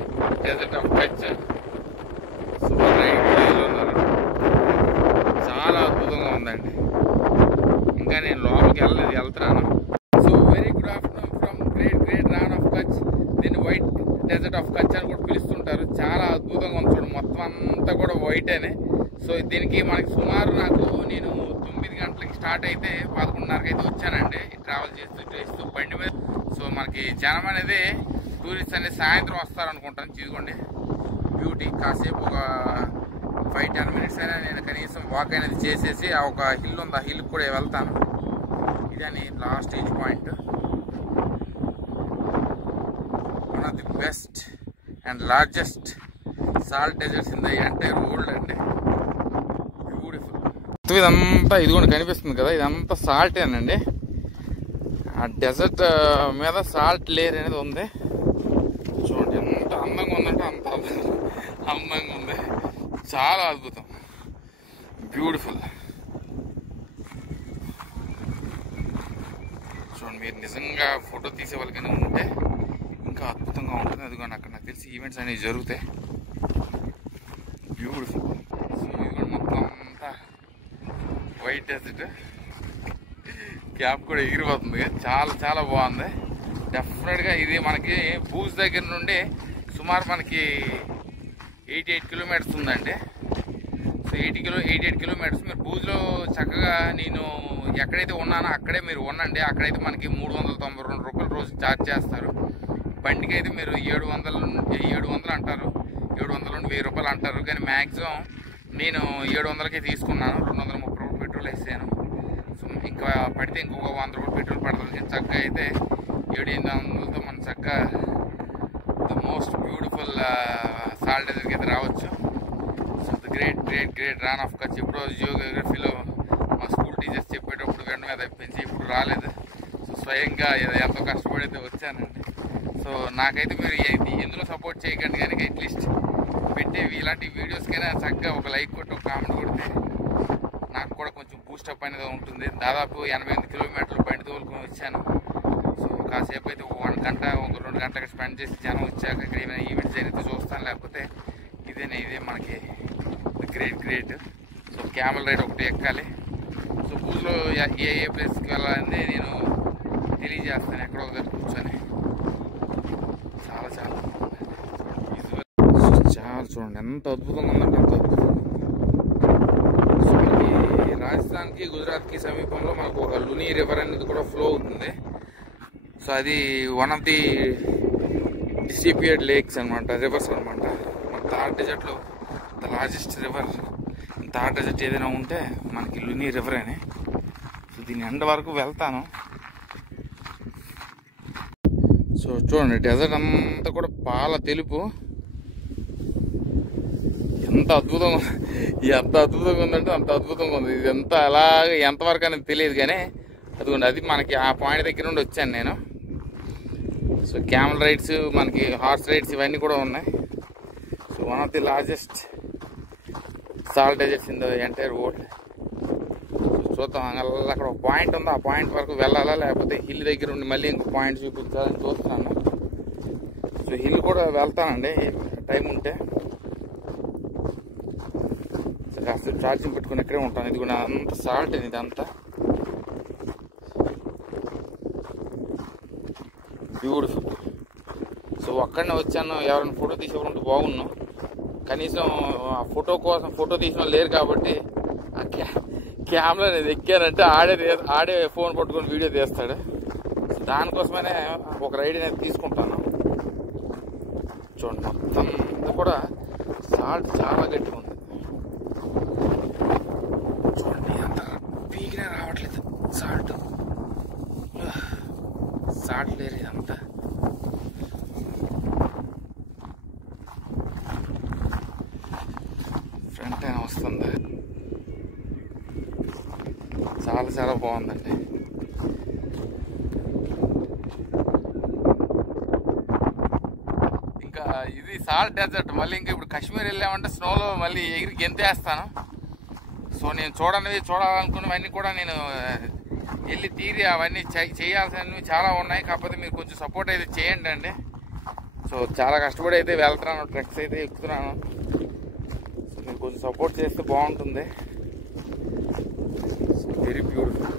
desert of Kutch. చాలా అద్భుతంగా ఉందండి. ఇంకా నేను లోపలికి వెళ్తున్నాను. So very good afternoon from great Rann of Kutch. దీన్ని వైట్ డెజర్ట్ ఆఫ్ కచ్ అని కూడా పిలుస్తుంటారు. చాలా అద్భుతంగా ఉంది చూడండి, మొత్తం అంతా కూడా వైటేనే. సో దీనికి మనకి సుమారు నేను 9 గంటలకి స్టార్ట్ అయితే 11:30కి అయితే వచ్చానండి ట్రావెల్ చేస్తూ బండి మీద. సో మనకి జనం అనేది టూరిస్ట్ అనేది సాయంత్రం వస్తారనుకుంటాను. చూసుకోండి బ్యూటీ. కాసేపు ఒక 5-10 మినిట్స్ అయినా నేను కనీసం వాక్ అనేది చేసేసి ఆ ఒక హిల్ ఉంది, ఆ హిల్కి కూడా వెళ్తాను. ఇదని last edge point. One of the best and largest salt deserts in the entire world అండి. బ్యూటిఫుల్. ఇదంతా ఇదిగోండి కనిపిస్తుంది కదా, ఇదంతా సాల్టేనండి. ఆ డెజర్ట్ మీద సాల్ట్ లేయర్ అనేది ఉంది. చూడండి ఎంత అందంగా ఉందంటే అంత అందంగా ఉంది. చాలా అద్భుతం, బ్యూటిఫుల్. చూడండి మీరు నిజంగా ఫోటో తీసే వాళ్ళకైనా ఉంటే ఇంకా అద్భుతంగా ఉంటుంది. అదిగోండి అక్కడ నాకు తెలిసి ఈవెంట్స్ అనేవి జరుగుతాయి. బ్యూటిఫుల్. సో ఇదిగోండి మొత్తం అంతా వైట్ డెజర్ట్. క్యాప్ కూడా ఎగిరిపోతుంది. చాలా బాగుంది. డెఫినెట్గా ఇది మనకి భూజ్ దగ్గర నుండి సుమారు మనకి 88 కిలోమీటర్స్ ఉందండి. So 88 kilometres. మీరు భూజ్లో చక్కగా నేను ఎక్కడైతే ఉన్నానో అక్కడే మీరు ఉండండి. అక్కడైతే మనకి 392 రూపాయలు రోజు ఛార్జ్ చేస్తారు. బండికి అయితే మీరు 700 అంటారు, 700 నుండి 1000 రూపాయలు అంటారు. కానీ మ్యాక్సిమం నేను 700కే తీసుకున్నాను. 230 రూపాయలు పెట్రోల్ వేసాను. సో ఇంకా పడితే ఇంకొక 100 రూపాయలు పెట్రోల్ పడుతుంది. కానీ చక్కగా అయితే 700-800 మన చక్కగా ద మోస్ట్ బ్యూటిఫుల్ సాల్ట్ దగ్గరికి అయితే రావచ్చు. So the great great great Rann of Kutch. ఎప్పుడో జియోగ్రఫీలో మా స్కూల్ టీచర్స్ చెప్పేటప్పుడు వెంటనే తప్పించి ఇప్పుడు రాలేదు. సో స్వయంగా ఎంతో కష్టపడైతే వచ్చానండి. సో నాకైతే మీరు ఎందులో సపోర్ట్ చేయకండి కానీ అట్లీస్ట్ పెట్టేవి ఇలాంటి వీడియోస్కైనా చక్కగా ఒక లైక్ కొట్టి ఒక కామెంట్ కొడితే నాకు కూడా కొంచెం బూస్టప్ అనేది ఉంటుంది. దాదాపు 88 కిలోమీటర్లు బండి తోలుకొని వచ్చాను. సో కాసేపు అయితే 1 గంట 2 గంటలకు స్పెండ్ చేసి జనం వచ్చాక ఇక్కడ ఏమైనా ఈవెంట్స్ జరిగితే చూస్తాను, లేకపోతే ఇదే మనకి great great. So camel ride ఒకటి ఎక్కాలి. సో బూజ్లో ఏ ప్లేస్కి వెళ్ళాలని నేను తెలియజేస్తాను ఎక్కడో ఒక దగ్గర కూర్చొని. చాలా చాలా చాలా చూడండి ఎంత అద్భుతంగా ఉందంటే అంత అద్భుతంగా. సో మనకి రాజస్థాన్కి గుజరాత్కి సమీపంలో మనకు ఒక లుని రివర్ అనేది కూడా ఫ్లో అవుతుంది. సో అది one of the distributed lakes అనమాట, రివర్స్ అనమాట. మన థార్ డెజర్ట్లో the largest river Thar desert ఏదైనా ఉంటే మనకి లుని రివర్ అని. సో దీని ఎండ వరకు వెళ్తాను. సో చూడండి డెజర్ట్ అంతా కూడా పాల తెలుపు. ఎంత అద్భుతంగా ఉందంటే అంత అద్భుతంగా ఉంది. ఇది ఎంత అలాగే ఎంతవరకు అనేది తెలియదు కానీ అదిగోండి అది మనకి ఆ పాయింట్ దగ్గర నుండి వచ్చాను నేను. సో క్యామెల్ రైడ్స్, మనకి హార్స్ రైడ్స్ ఇవన్నీ కూడా ఉన్నాయి. So one of the largest salt deserts in the entire world. చూద్దాం అక్కడ ఒక పాయింట్ ఉంది, ఆ పాయింట్ వరకు వెళ్ళాలా లేకపోతే హిల్ దగ్గర ఉండి మళ్ళీ ఇంకో పాయింట్ చూపించాలని చూస్తున్నాను. సో హిల్ కూడా వెళ్తానండి టైం ఉంటే. కాస్త ఛార్జింగ్ పెట్టుకుని ఇక్కడే ఉంటాను. ఇది కూడా అంత సాల్ట్ ఇది ఇదంతా బ్యూటిఫుల్. సో అక్కడనే వచ్చాను, ఎవరైనా ఫోటో తీసేవాళ్ళంటే బాగున్నాను. కనీసం ఆ ఫోటో కోసం ఫోటో తీసిన లేరు కాబట్టి ఆ కెమెరా అనేది ఎక్కానంటే ఆడే ఫోన్ పట్టుకొని వీడియో తీస్తాడు. దానికోసమనే ఒక రైడ్ అనేది తీసుకుంటాను. చూడండి మొత్తం కూడా సాల్ట్ చాలా గట్టిగా ఉంది. చూడండి అంత పీకినే రావట్లేదు సాల్ట్ లేరు ఇదంతా. ఫ్రంట్ అయినా వస్తుంది. చాలా చాలా బాగుందండి. ఇంకా ఇది సాల్ట్ డెజర్ట్. మళ్ళీ ఇంకా ఇప్పుడు కాశ్మీర్ వెళ్ళామంటే స్నోలో మళ్ళీ ఎగిరి గెంతేస్తాను. సో నేను చూడాలనుకున్నవన్నీ కూడా నేను వెళ్ళి తీరి అవన్నీ చేయాల్సినవి చాలా ఉన్నాయి. కాకపోతే మీరు కొంచెం సపోర్ట్ అయితే చేయండి అండి. సో చాలా కష్టపడి అయితే వెళ్తున్నాను, ట్రెక్స్ అయితే ఎక్కుతున్నాను. సో మీరు కొంచెం సపోర్ట్ చేస్తే బాగుంటుంది. Very beautiful.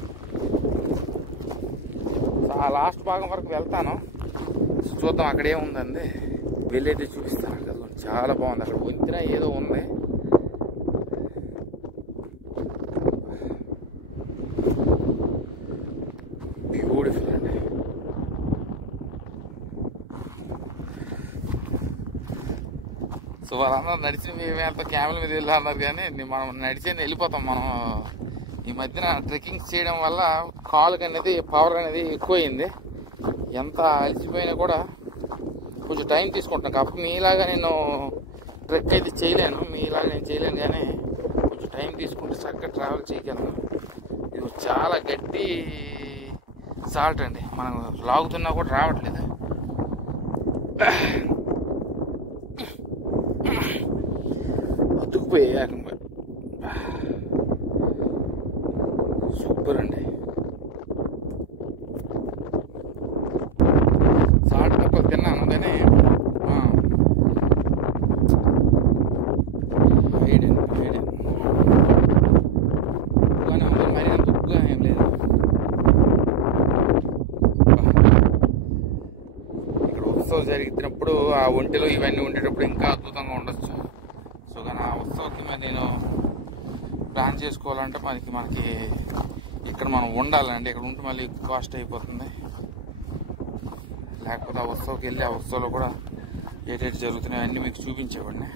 సో ఆ లాస్ట్ భాగం వరకు వెళ్తాను. చూద్దాం అక్కడ ఏముందండి, వెళ్ళైతే చూపిస్తాను. అక్కడ చాలా బాగుంది. అక్కడ వంతెన ఏదో ఉంది. బ్యూటిఫుల్ అండి. సో వాళ్ళందరూ నడిచిన మేమంతా క్యామెల్ మీద వెళ్ళాలన్నారు కానీ మనం నడిచి వెళ్ళిపోతాం. మనం ఈ మధ్యన ట్రెక్కింగ్ చేయడం వల్ల కాలుకి అనేది పవర్ అనేది ఎక్కువైంది. ఎంత అలసిపోయినా కూడా కొంచెం టైం తీసుకుంటాను. కాకపోతే మీలాగా నేను ట్రెక్ అయితే చేయలేను, మీలాగా నేను చేయలేను కానీ కొంచెం టైం తీసుకుంటే చక్కగా ట్రావెల్ చేయగలను. ఇది చాలా గట్టి సాల్ట్ అండి, మనం లాగుతున్నా కూడా రావట్లేదు. అతుక్కుపోయి సూపర్ అండి. సాల్ట్ మొక్కలు తిన్నాను కానీ వేడి కానీ మరి అంత ఉప్పుగా ఏం లేదు. ఇక్కడ ఉత్సవం జరిగినప్పుడు ఆ ఒంటిలో ఇవన్నీ ఉండేటప్పుడు ఇంకా అద్భుతంగా ఉండొచ్చు. సో కానీ ఆ ఉత్సవంకి మరి నేను ప్లాన్ చేసుకోవాలంటే మనకి ఇక్కడ మనం ఉండాలండి. ఇక్కడ ఉంటే మళ్ళీ కాస్ట్ అయిపోతుంది. లేకపోతే ఆ ఉత్సవంకి వెళ్ళి ఆ ఉత్సవంలో కూడా ఏటేటి జరుగుతున్నాయి అన్నీ మీకు చూపించేవాడిని.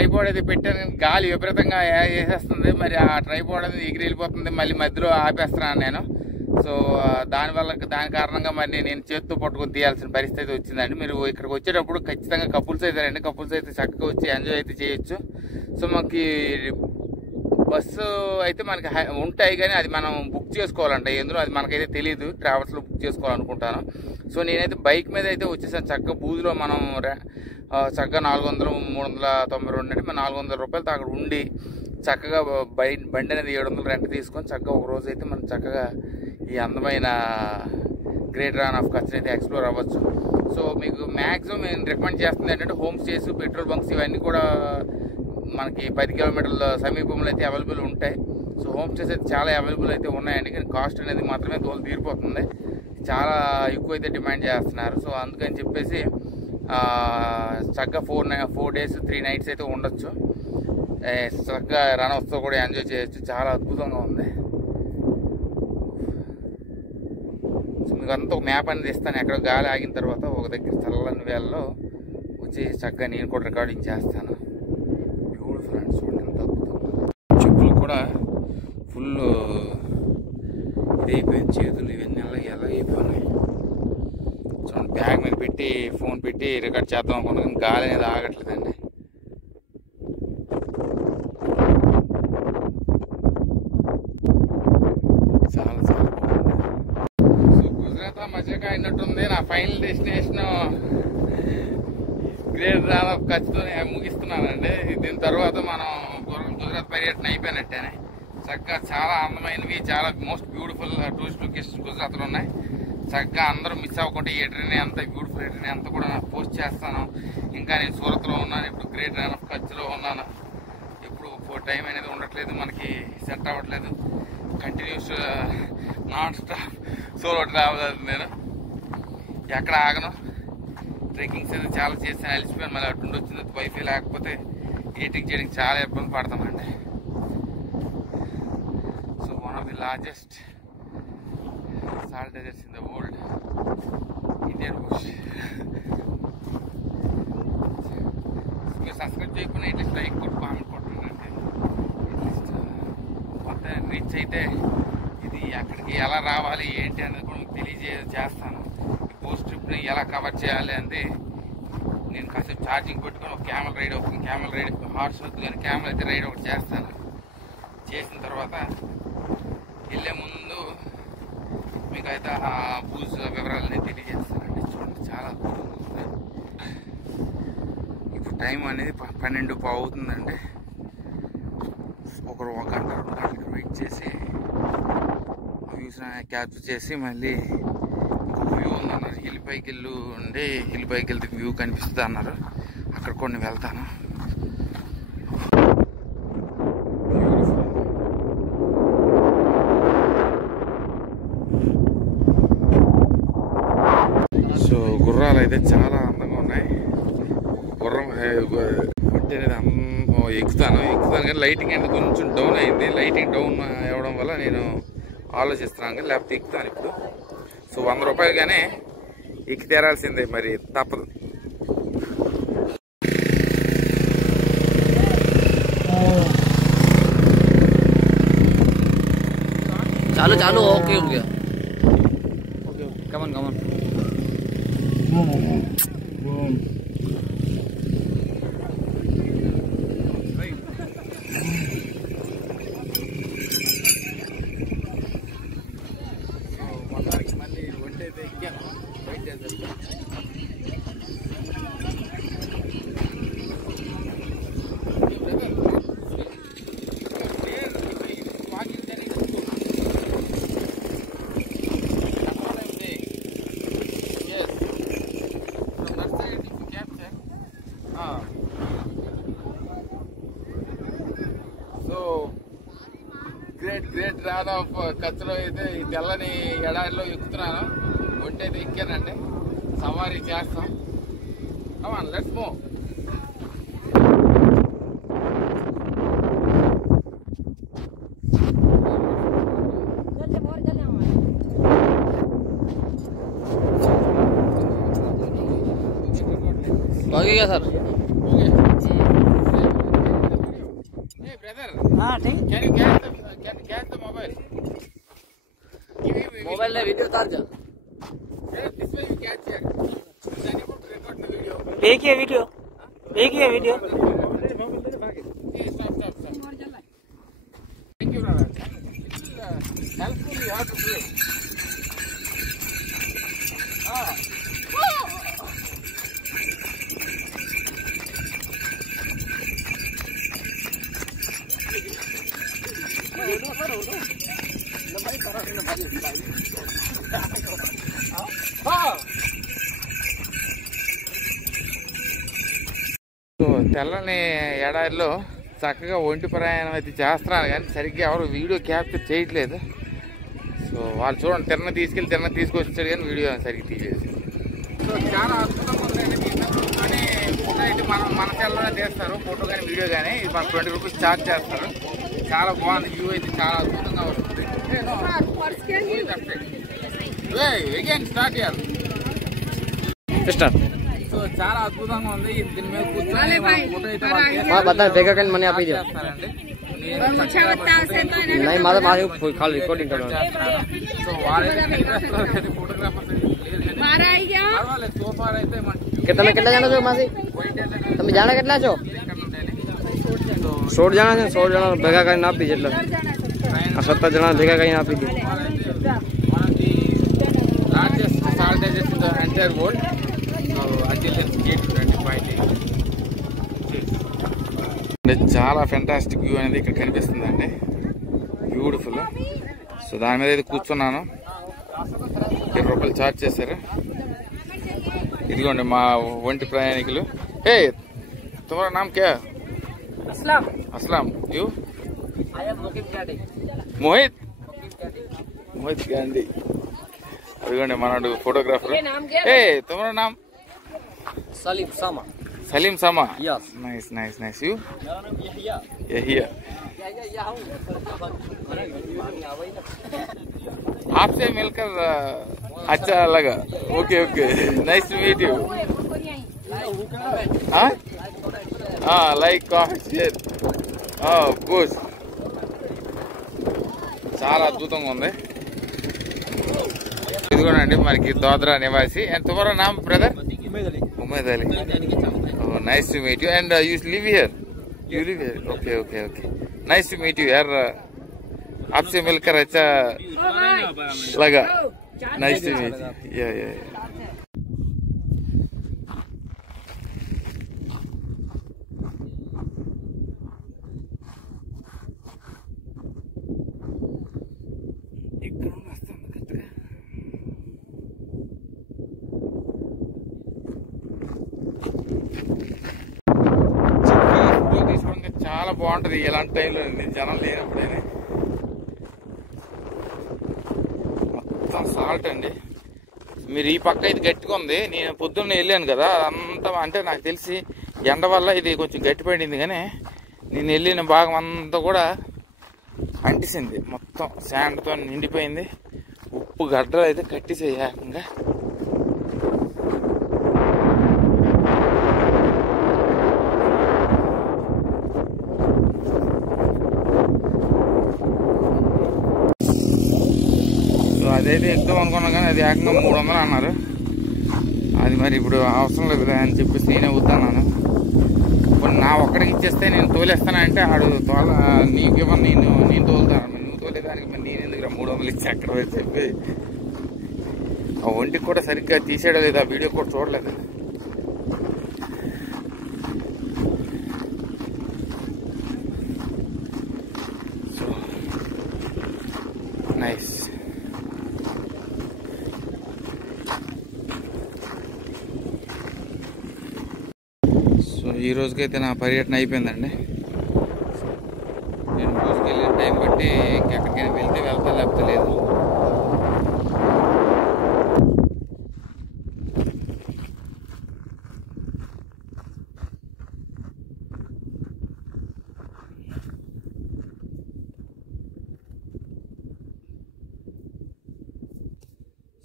ట్రైపాడ్ అయితే పెట్టాను, గాలి విపరీతంగా వేసేస్తుంది. మరి ఆ ట్రైపాడ్ అనేది ఎగిరి వెళ్ళిపోతుంది, మళ్ళీ మధ్యలో ఆపేస్తున్నాను నేను. సో దాని కారణంగా మరి నేను చేతితో పట్టుకొని తీయాల్సిన పరిస్థితి వచ్చిందండి. మీరు ఇక్కడికి వచ్చేటప్పుడు ఖచ్చితంగా కపుల్స్ అయితే రండి, కపుల్స్ అయితే చక్కగా వచ్చి ఎంజాయ్ అయితే చేయొచ్చు. సో మనకి బస్సు అయితే మనకి ఉంటాయి, కానీ అది మనం బుక్ చేసుకోవాలంట. ఎందులో అది మనకైతే తెలియదు, ట్రావెల్స్లో బుక్ చేసుకోవాలనుకుంటాను. సో నేనైతే బైక్ మీద అయితే వచ్చేసాను. చక్కగా బూజులో మనం చక్కగా 400, 392 అంటే మన 400 రూపాయలతో అక్కడ ఉండి చక్కగా బండి అనేది 700 రెంట్ తీసుకొని చక్కగా ఒక రోజు అయితే మనం చక్కగా ఈ అందమైన గ్రేట్ రాన్ ఆఫ్ కచ్ అయితే ఎక్స్ప్లోర్ అవ్వచ్చు. సో మీకు మ్యాక్సిమం నేను రికమెండ్ చేస్తుంది ఏంటంటే హోమ్ స్టేస్, పెట్రోల్ బంక్స్ ఇవన్నీ కూడా మనకి 10 కిలోమీటర్ల సమీపంలో అయితే అవైలబుల్ ఉంటాయి. సో హోమ్ స్టేస్ అయితే చాలా అవైలబుల్ అయితే ఉన్నాయండి, కానీ కాస్ట్ అనేది మాత్రమే తోలు తీరిపోతుంది. చాలా ఎక్కువ అయితే డిమాండ్ చేస్తున్నారు. సో అందుకని చెప్పేసి చక్కగా 4 days 3 nights అయితే ఉండొచ్చు. చక్కగా రనర్స్తో కూడా ఎంజాయ్ చేయొచ్చు. చాలా అద్భుతంగా ఉంది. సో మీకు అంతా ఒక మ్యాప్ అనేది ఇస్తాను. ఎక్కడ గాలి ఆగిన తర్వాత ఒక దగ్గర చల్లని వేళలో వచ్చి చక్కగా నేను కూడా రికార్డింగ్ చేస్తాను. బ్యూటిఫుల్ అండి, చూడండి ఎంత అద్భుతంగా. చెప్పులు కూడా ఫుల్ ఇదైపోయింది, చేతులు ఇవన్నీ ఎలా అయిపోయినాయి. చూడండి, బ్యాగ్ మీద పెట్టి ఫోన్ పెట్టి రికార్డ్ చేద్దాం అనుకున్నాను, గాలి అనేది ఆగట్లేదండి. చాలా బాగుంది. సో గుజరాత్ మజాగా అయినట్టుంది. నా final destination great Rann of కచ్తో ముగిస్తున్నానండి. దీని తర్వాత మనం గుజరాత్ పర్యటన అయిపోయినట్టేనే. చక్కగా చాలా అందమైనవి, చాలా మోస్ట్ బ్యూటిఫుల్ టూరిస్ట్ లొకేషన్స్ గుజరాత్లో ఉన్నాయి. చక్కగా అందరూ మిస్ అవ్వకుండా ఈ ఎటర్నీ అంతా బ్యూటిఫుల్ ఎటర్నీ అంతా కూడా పోస్ట్ చేస్తాను. ఇంకా నేను సూరత్లో ఉన్నాను, ఇప్పుడు గ్రేట్ రాన్ ఆఫ్ కచ్లో ఉన్నాను. ఇప్పుడు టైం అనేది ఉండట్లేదు, మనకి సెట్ అవ్వట్లేదు. Continuous non stop solo travel అవుతుంది. నేను ఎక్కడ ఆగను. ట్రెక్కింగ్స్ అయితే చాలా చేస్తాను, అలిసిపోయాను. మళ్ళీ అటు వచ్చింది వైఫై లేకపోతే ఎడిటింగ్ చేయడానికి చాలా ఇబ్బంది పడతామండి. So one of the largest salt deserts in the world, Indian bush. మీరు సబ్స్క్రైబ్ చేయకుండా అట్లీస్ట్ లైక్ కొట్టి కామెంట్ కొట్టండి. అట్లీస్ట్ కొత్త రీచ్ అయితే ఇది అక్కడికి ఎలా రావాలి ఏంటి అనేది కూడా మీకు చేస్తాను. ఈ పోస్ట్ ట్రిప్ని ఎలా కవర్ చేయాలి అనేది నేను కాసేపు ఛార్జింగ్ పెట్టుకొని ఒక క్యామెల్ రైడ్ అవుతుంది. క్యామెల్ రైడ్ హార్స్ వద్దు, కానీ క్యామెల్ అయితే రైడ్ ఒకటి చేస్తాను. చేసిన తర్వాత వెళ్ళే ముందు మీకు అయితే ఆ బూజ్ వివరాలని తెలియజేస్తానండి. చూడండి, చాలా అద్భుతంగా ఉంది. ఇప్పుడు టైం అనేది 12 అవుతుందండి. ఒక గంట 2 గంటలకు వెయిట్ చేసి వ్యూస్ క్యాప్చర్ చేసి మళ్ళీ ఇంకొక వ్యూ ఉందన్నారు. హిల్ పైకి వెళ్తే వ్యూ కనిపిస్తుంది అన్నారు. అక్కడ కొన్ని వెళ్తాను. సో గుర్రాలు అయితే చాలా అందంగా ఉన్నాయి. గుర్రం అంటే ఎక్కుతాను కానీ లైటింగ్ అనేది కొంచెం డౌన్ అయింది. లైటింగ్ డౌన్ అవ్వడం వల్ల నేను ఆలోచిస్తున్నాను, కానీ లేకపోతే ఎక్కుతాను ఇప్పుడు. సో 100 రూపాయలుగానే ఎక్కి తీరాల్సిందే, మరి తప్పదు. చాలు ఓకే కమన్ మళ్ళీ ఒంటి అయితే ఎక్కాను, బయట సో గ్రేట్ రాన్ ఆఫ్ కచ్లో అయితే ఈ తెల్లని ఎడారిలో ఎక్కుతున్నాను. ఒంటి అయితే ఎక్కానండి, సవారీ చేస్తాం. Come on, let's move. लगेगा sir. Hey brother, can you catch the mobile? Mobile ने video charge Hey, this way you catch here. Then you put record the video. एक ही video Hey, stop. Thank you brother. Helpful you have to do it. తెల్లని ఎడారిలో చక్కగా ఒంటి ప్రయాణం అయితే చేస్తున్నారు కానీ సరిగ్గా ఎవరు వీడియో క్యాప్చర్ చేయట్లేదు. సో వాళ్ళు చూడండి తిన్న తీసుకొచ్చాడు కానీ వీడియో సరిగ్గా తీయలేదు. సో చాలా అద్భుతంగా ఉందండి. కానీ ఫోటో అయితే మన సెల్లోనే తీస్తారు, ఫోటో కానీ వీడియో కానీ. ఇది మన 20 రూపీస్ ఛార్జ్ చేస్తారు. చాలా బాగుంది, వ్యూ అయితే చాలా అద్భుతంగా వస్తుంది. స్టార్ట్ చేయాలి. సో చాలా అద్భుతంగా ఉంది. దీని మీద కూర్చొని ఫోటో అయితే मनी आप చేస్తారండి. नहीं माता मारे खाली रिकॉर्डिंग करो సో వాళ్ళైతే ఫోటోగ్రాఫర్స్ పర్వాలేదు. సోఫార్ అయితే कितना जाना छो मासी તમે જાણે કેટલા છો 16 જણા છે. 16 જણા ભેગા કરીને આપી છે એટલે આ 17 જણા ભેગા કરીને આપી દી. Largest salt deserts in the entire world. So until then gate రండి బయట. చాలా ఫెంటాస్టిక్ వ్యూ అనేది ఇక్కడ కనిపిస్తుందండి, బ్యూటిఫుల్. సో దాని మీద అయితే కూర్చున్నాను. 20 రూపాయలు ఛార్జ్ చేశారు. ఇదిగోండి మా ఒంటి ప్రయాణికులు. హే తుమారా నామ్ క్యా? అస్లాం. యూ? మోహిత్ గాంధీ. అదిగోండి మనడు photographer. Hey తుమారా NAM? Salim Sama. Yes. Nice. You? Yahya. आपसे मिलकर अच्छा लगा. Okay. Nice to meet you. Like, comment, share. Of course. చాలా అద్భుతంగా ఉంది. ఇదిగోనండి మనకి దోదరా నివాసి. అండ్ తుమారా నామ్ brother? Umayd Ali. Oh, nice to meet you. And you live here? You live here? Okay. Nice to meet you yaar. आपसे मिलकर अच्छा लगा. Nice to meet you. Yeah. తీసుకోవడానికి చాలా బాగుంటది ఇలాంటి టైంలో, జనం లేనప్పుడైనా. మొత్తం సాల్ట్ అండి. మీరు ఈ పక్క ఇది గట్టిగా ఉంది. నేను పొద్దున్న వెళ్ళాను కదా, అంతా అంటే నాకు తెలిసి ఎండ వల్ల ఇది కొంచెం గట్టిపడింది. కానీ నేను వెళ్ళిన భాగం అంతా కూడా అంటిసింది, మొత్తం శాండ్తో నిండిపోయింది. ఉప్పు గడ్డలు అయితే కట్టేసాయి ఏకంగా. అదైతే ఎక్కువ అనుకున్నాం కానీ అది ఏకంగా 300 అన్నారు. అది మరి ఇప్పుడు అవసరం లేదు అని చెప్పేసి నేనే వద్దన్నాను. ఇప్పుడు నా ఒక్కడికి ఇచ్చేస్తే నేను తోలేస్తానంటే ఆడు నీకు ఇవ్వను, నేను తోలుతాను. నువ్వు తోలేదానికి మరి నేను ఎందుకు 300 ఇచ్చి అక్కడ చెప్పి ఆ ఒంటికి కూడా సరిగ్గా తీసేయడం లేదు. ఆ వీడియో కూడా చూడలేదు. So nice. సో ఈ రోజుకైతే నా పర్యటన అయిపోయిందండి. నేను రోజుకి వెళ్ళిన టైం బట్టి ఇంకెక్కడికైనా వెళ్తే వెళ్తా, లేకపోతే లేదు.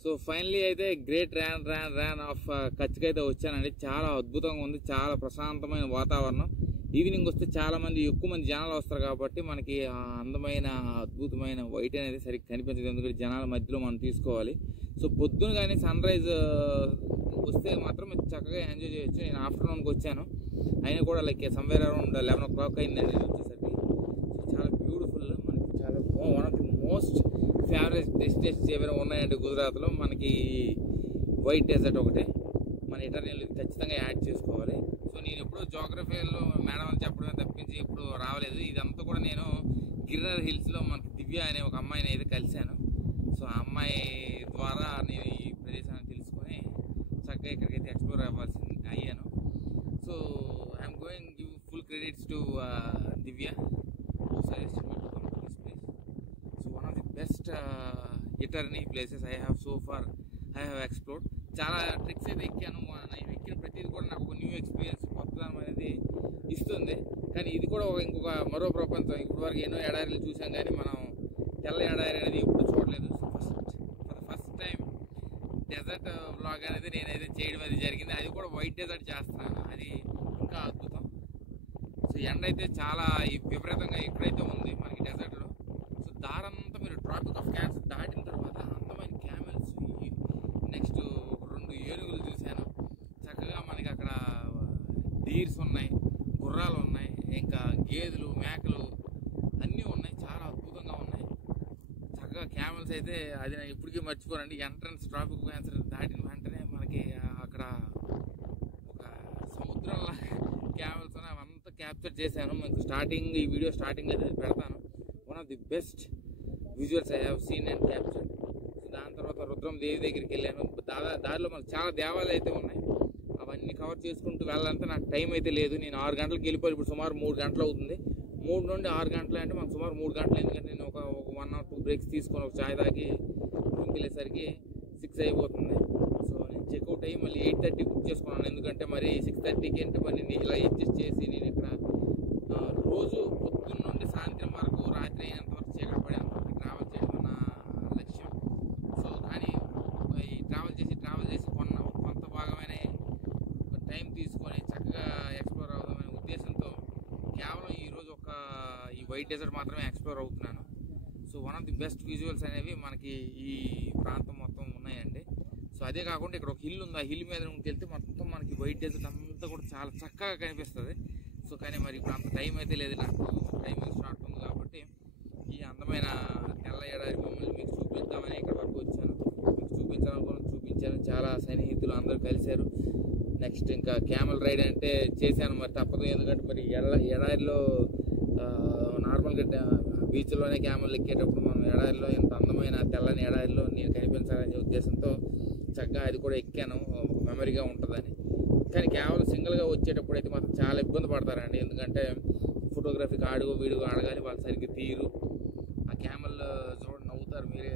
సో ఫైనలీ అయితే గ్రేట్ ర్యాన్ ఆఫ్ కచ్కి అయితే వచ్చానండి. చాలా అద్భుతంగా ఉంది, చాలా ప్రశాంతమైన వాతావరణం. ఈవినింగ్ వస్తే చాలామంది ఎక్కువ మంది జనాలు వస్తారు కాబట్టి మనకి ఆ అందమైన అద్భుతమైన వైట్ అనేది సరిగ్గా కనిపించదు, ఎందుకంటే జనాల మధ్యలో మనం తీసుకోవాలి. సో పొద్దున కానీ సన్ రైజ్ వస్తే మాత్రం చక్కగా ఎంజాయ్ చేయొచ్చు. నేను ఆఫ్టర్నూన్కి వచ్చాను, అయినా కూడా లైక్ సమ్వేర్ అరౌండ్ 11 o'clock అయిందండి నేను వచ్చేసరికి. చాలా బ్యూటిఫుల్, మనకి చాలా one of the most favourite destinations ఏమైనా ఉన్నాయంటే గుజరాత్లో మనకి వైట్ డెజర్ట్ ఒకటే. మన ఇటర్నల్ ఖచ్చితంగా యాడ్ చేసుకోవాలి. సో నేను ఎప్పుడు జోగ్రఫీలో మేడం అని చెప్పడమే తప్పించి ఎప్పుడు రావలేదు. ఇదంతా కూడా నేను గిర్నర్ హిల్స్లో మనకి దివ్య అనే ఒక అమ్మాయిని అయితే కలిశాను. సో ఆ అమ్మాయి ద్వారా నేను ఈ ప్రదేశాన్ని తెలుసుకొని చక్కగా ఇక్కడికైతే ఎక్స్ప్లోర్ అయ్యాను. So I'm going give full credits to Divya who suggested me to come to this place. So one of the best eternity places I have explored. చాలా ట్రిక్స్ అయితే ఎక్కాను. నేను ఎక్కిన ప్రతిదీ కూడా నాకు ఒక న్యూ ఎక్స్పీరియన్స్, కొత్తదనం అనేది ఇస్తుంది. కానీ ఇది కూడా ఇంకొక మరో ప్రపంచం. ఇప్పటి వరకు ఎన్నో ఎడారిలు చూసాం కానీ మనం తెల్ల ఎడారి అనేది ఎప్పుడు చూడలేదు. For the first time desert vlog అనేది నేనైతే చేయడం అది జరిగింది. అది కూడా వైట్ డెజర్ట్ చేస్తున్నాను, అది ఇంకా అద్భుతం. సో ఎండ అయితే చాలా విపరీతంగా ఎక్కడైతే ఉంది మనకి డెజర్ట్లో. సో దారంతా మీరు ట్రాపిక్ ఆఫ్ క్యాన్సర్ దాటిన తర్వాత అందమైన క్యామెల్స్, నెక్స్ట్ 2 ఏనుగులు చూశాను. చక్కగా మనకి అక్కడ డీర్స్ ఉన్నాయి, గుర్రాలు ఉన్నాయి, ఇంకా గేదెలు, మేకలు అన్నీ ఉన్నాయి. చాలా అద్భుతంగా ఉన్నాయి. చక్కగా క్యామెల్స్ అయితే అది నేను ఇప్పటికీ మర్చిపోనండి. ఎంట్రన్స్ ట్రాఫిక్ క్యాన్సర్ దాటిన వెంటనే మనకి అక్కడ ఒక సముద్రంలా క్యామెల్స్ ఉన్నాయి, అవంతా క్యాప్చర్ చేశాను. మీకు ఈ వీడియో స్టార్టింగ్ అయితే పెడతాను. One of the best visuals I have seen and captured. దాని తర్వాత రుద్రం దేవి దగ్గరికి వెళ్ళాను. దారిలో మనకు చాలా దేవాలయాలు అయితే ఉన్నాయి, అవన్నీ కవర్ చేసుకుంటూ వెళ్ళాలంటే నాకు టైం అయితే లేదు. నేను 6 గంటలకు వెళ్ళిపోయి ఇప్పుడు సుమారు 3 గంటలు అవుతుంది. 3 నుండి 6 గంటలు అంటే మనకు సుమారు 3 గంటలు, ఎందుకంటే నేను ఒక 1 or 2 బ్రేక్స్ తీసుకొని ఒక చాయ్ తాగి రూమ్కి వెళ్ళేసరికి 6 అయిపోతుంది. సో నేను చెక్అవుట్ అయ్యి మళ్ళీ 8:30 బుక్ చేసుకున్నాను, ఎందుకంటే మరి 6:30కి అంటే మరి నేను ఇలా అడ్జస్ట్ చేసి నేను ఇక్కడ రోజు పొద్దున్న నుండి సాయంత్రం వరకు రాత్రి అయినంత వరకు చీకటి పడేంత వరకు ట్రావెల్ చేయడం నా లక్ష్యం. సో కానీ ఈ ట్రావెల్ చేసి కొంత భాగమైన టైం తీసుకొని చక్కగా ఎక్స్ప్లోర్ అవుదామనే ఉద్దేశంతో కేవలం ఈరోజు ఈ వైట్ డెజర్ట్ మాత్రమే ఎక్స్ప్లోర్ అవుతున్నాను. So one of the best visuals అనేవి మనకి ఈ ప్రాంతం మొత్తం ఉన్నాయండి. సో అదే కాకుండా ఇక్కడ ఒక హిల్ ఉంది, ఆ హిల్ మీద వెళ్తే మొత్తం మనకి వైట్ డెజర్ట్ అంతా కూడా చాలా చక్కగా కనిపిస్తుంది. సో కానీ మరి ఇప్పుడు అంత టైం అయితే లేదు, నాకు టైమింగ్ స్టార్ట్ ఉంది కాబట్టి ఈ అందమైన తెల్ల ఎడారి మిమ్మల్ని మీకు చూపిద్దామని ఇక్కడ వరకు వచ్చాను. మీకు చూపించాను. చాలా సన్నిహితులు అందరూ కలిశారు. నెక్స్ట్ ఇంకా క్యామెల్ రైడ్ అంటే చేశాను, మరి తప్పదు, ఎందుకంటే మరి ఎడారిలో నార్మల్గా బీచ్లోనే క్యామెల్ ఎక్కేటప్పుడు మనం ఎడారిలో ఇంత అందమైన తెల్లని ఎడారిలో నేను కనిపించాలనే ఉద్దేశంతో చక్కగా అది కూడా ఎక్కాను, మెమరీగా ఉంటుందని. కానీ కేవలం సింగిల్గా వచ్చేటప్పుడు అయితే మాత్రం చాలా ఇబ్బంది పడతారండి, ఎందుకంటే ఫోటోగ్రఫీకి వీడియో అడగాలి, వాళ్ళు సరిగ్గా తీరు. ఆ క్యామెల్ చూడండి నవ్వుతారు, మీరే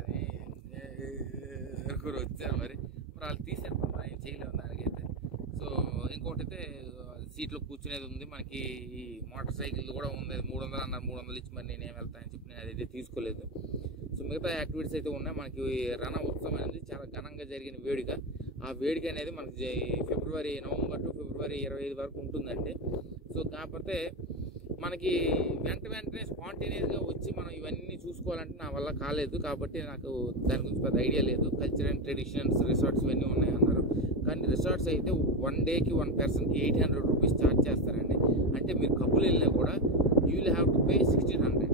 వచ్చారు మరి వాళ్ళు తీశారు, మరి ఏం చేయలేము దానికైతే. సో ఇంకోటి అయితే సీట్లో కూర్చునేది ఉంది, మనకి ఈ మోటార్ సైకిల్ కూడా ఉంది. 300 అన్నారు, 300 ఇచ్చి మరి నేనేం వెళ్తానని చెప్పి నేను అదైతే తీసుకోలేదు. సో మిగతా యాక్టివిటీస్ అయితే ఉన్నాయి. మనకి రణ ఉత్సవం అనేది చాలా ఘనంగా జరిగిన వేడుక. ఆ వేడుక అనేది మనకి నవంబర్ టు ఫిబ్రవరి 25 వరకు ఉంటుందండి. సో కాకపోతే మనకి వెంటనే స్పాంటేనియస్గా వచ్చి మనం ఇవన్నీ చూసుకోవాలంటే నా వల్ల కాలేదు, కాబట్టి నాకు దాని గురించి పెద్ద ఐడియా లేదు. కల్చర్ అండ్ ట్రెడిషన్స్ రిసార్ట్స్ ఇవన్నీ ఉన్నాయి అన్నారు, కానీ రిసార్ట్స్ అయితే 1 డేకి 1 పర్సన్కి 800 రూపీస్ ఛార్జ్ చేస్తారండి. అంటే మీరు కపుల్ వెళ్ళినా కూడా you will have to pay 1600.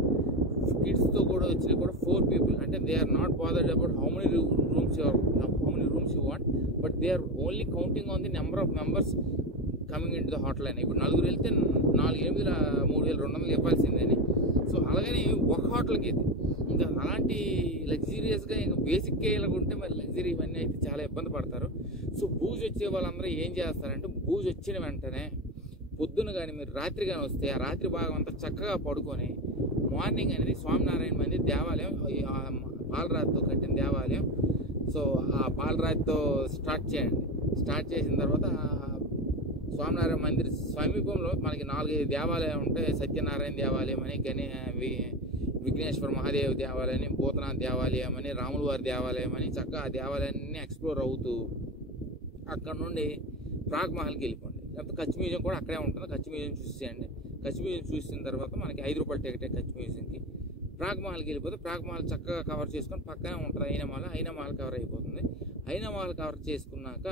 కిడ్స్తో కూడా వచ్చినా కూడా 4 people, అంటే they are not bothered about how many rooms you want, but they are only counting on the number of members coming into the hotel అని. ఇప్పుడు 4 వెళ్తే 4 3200 ఇవ్వాల్సిందని. So అలాగని ఒక హోటల్కి ఇది ఇంకా అలాంటి లగ్జీరియస్గా ఇంకా బేసిక్గా ఇలా ఉంటే మరి లగ్జరీ ఇవన్నీ అయితే చాలా ఇబ్బంది పడతారు. సో బూజ్ వచ్చే వాళ్ళందరూ ఏం చేస్తారంటే బూజ్ వచ్చిన వెంటనే పొద్దున కానీ మీరు రాత్రి కానీ వస్తే ఆ రాత్రి భాగం అంతా చక్కగా పడుకొని మార్నింగ్ అనేది స్వామినారాయణ మందిర్ దేవాలయం, పాలరాతితో కట్టిన దేవాలయం. సో ఆ పాలరాతితో స్టార్ట్ చేయండి. స్టార్ట్ చేసిన తర్వాత స్వామినారాయణ మందిర్ సమీపంలో మనకి 4-5 దేవాలయాలు ఉంటాయి. సత్యనారాయణ దేవాలయం అని, విఘ్నేశ్వర మహాదేవ్ దేవాలయం అని, భూతనాథ్ దేవాలయం అని, రాముల వారి దేవాలయం అని, చక్కగా ఆ దేవాలయాన్ని ఎక్స్ప్లోర్ అవుతూ అక్కడ నుండి ప్రాగ్ మహల్కి వెళ్ళిపోండి. లేకపోతే కచ్ మ్యూజియం కూడా అక్కడే ఉంటుంది, కచ్ మ్యూజియం చూసేయండి. కచ్ మ్యూజియం చూసిన తర్వాత మనకి 5 రూపాయల టికెటే కచ్ మ్యూజియంకి. ప్రాగ్ మహల్కి వెళ్ళిపోతే ప్రాగ్ మహల్ చక్కగా కవర్ చేసుకొని పక్కనే ఉంటుంది అయినా మహల్ కవర్ అయిపోతుంది. అయినా మహల్ కవర్ చేసుకున్నాక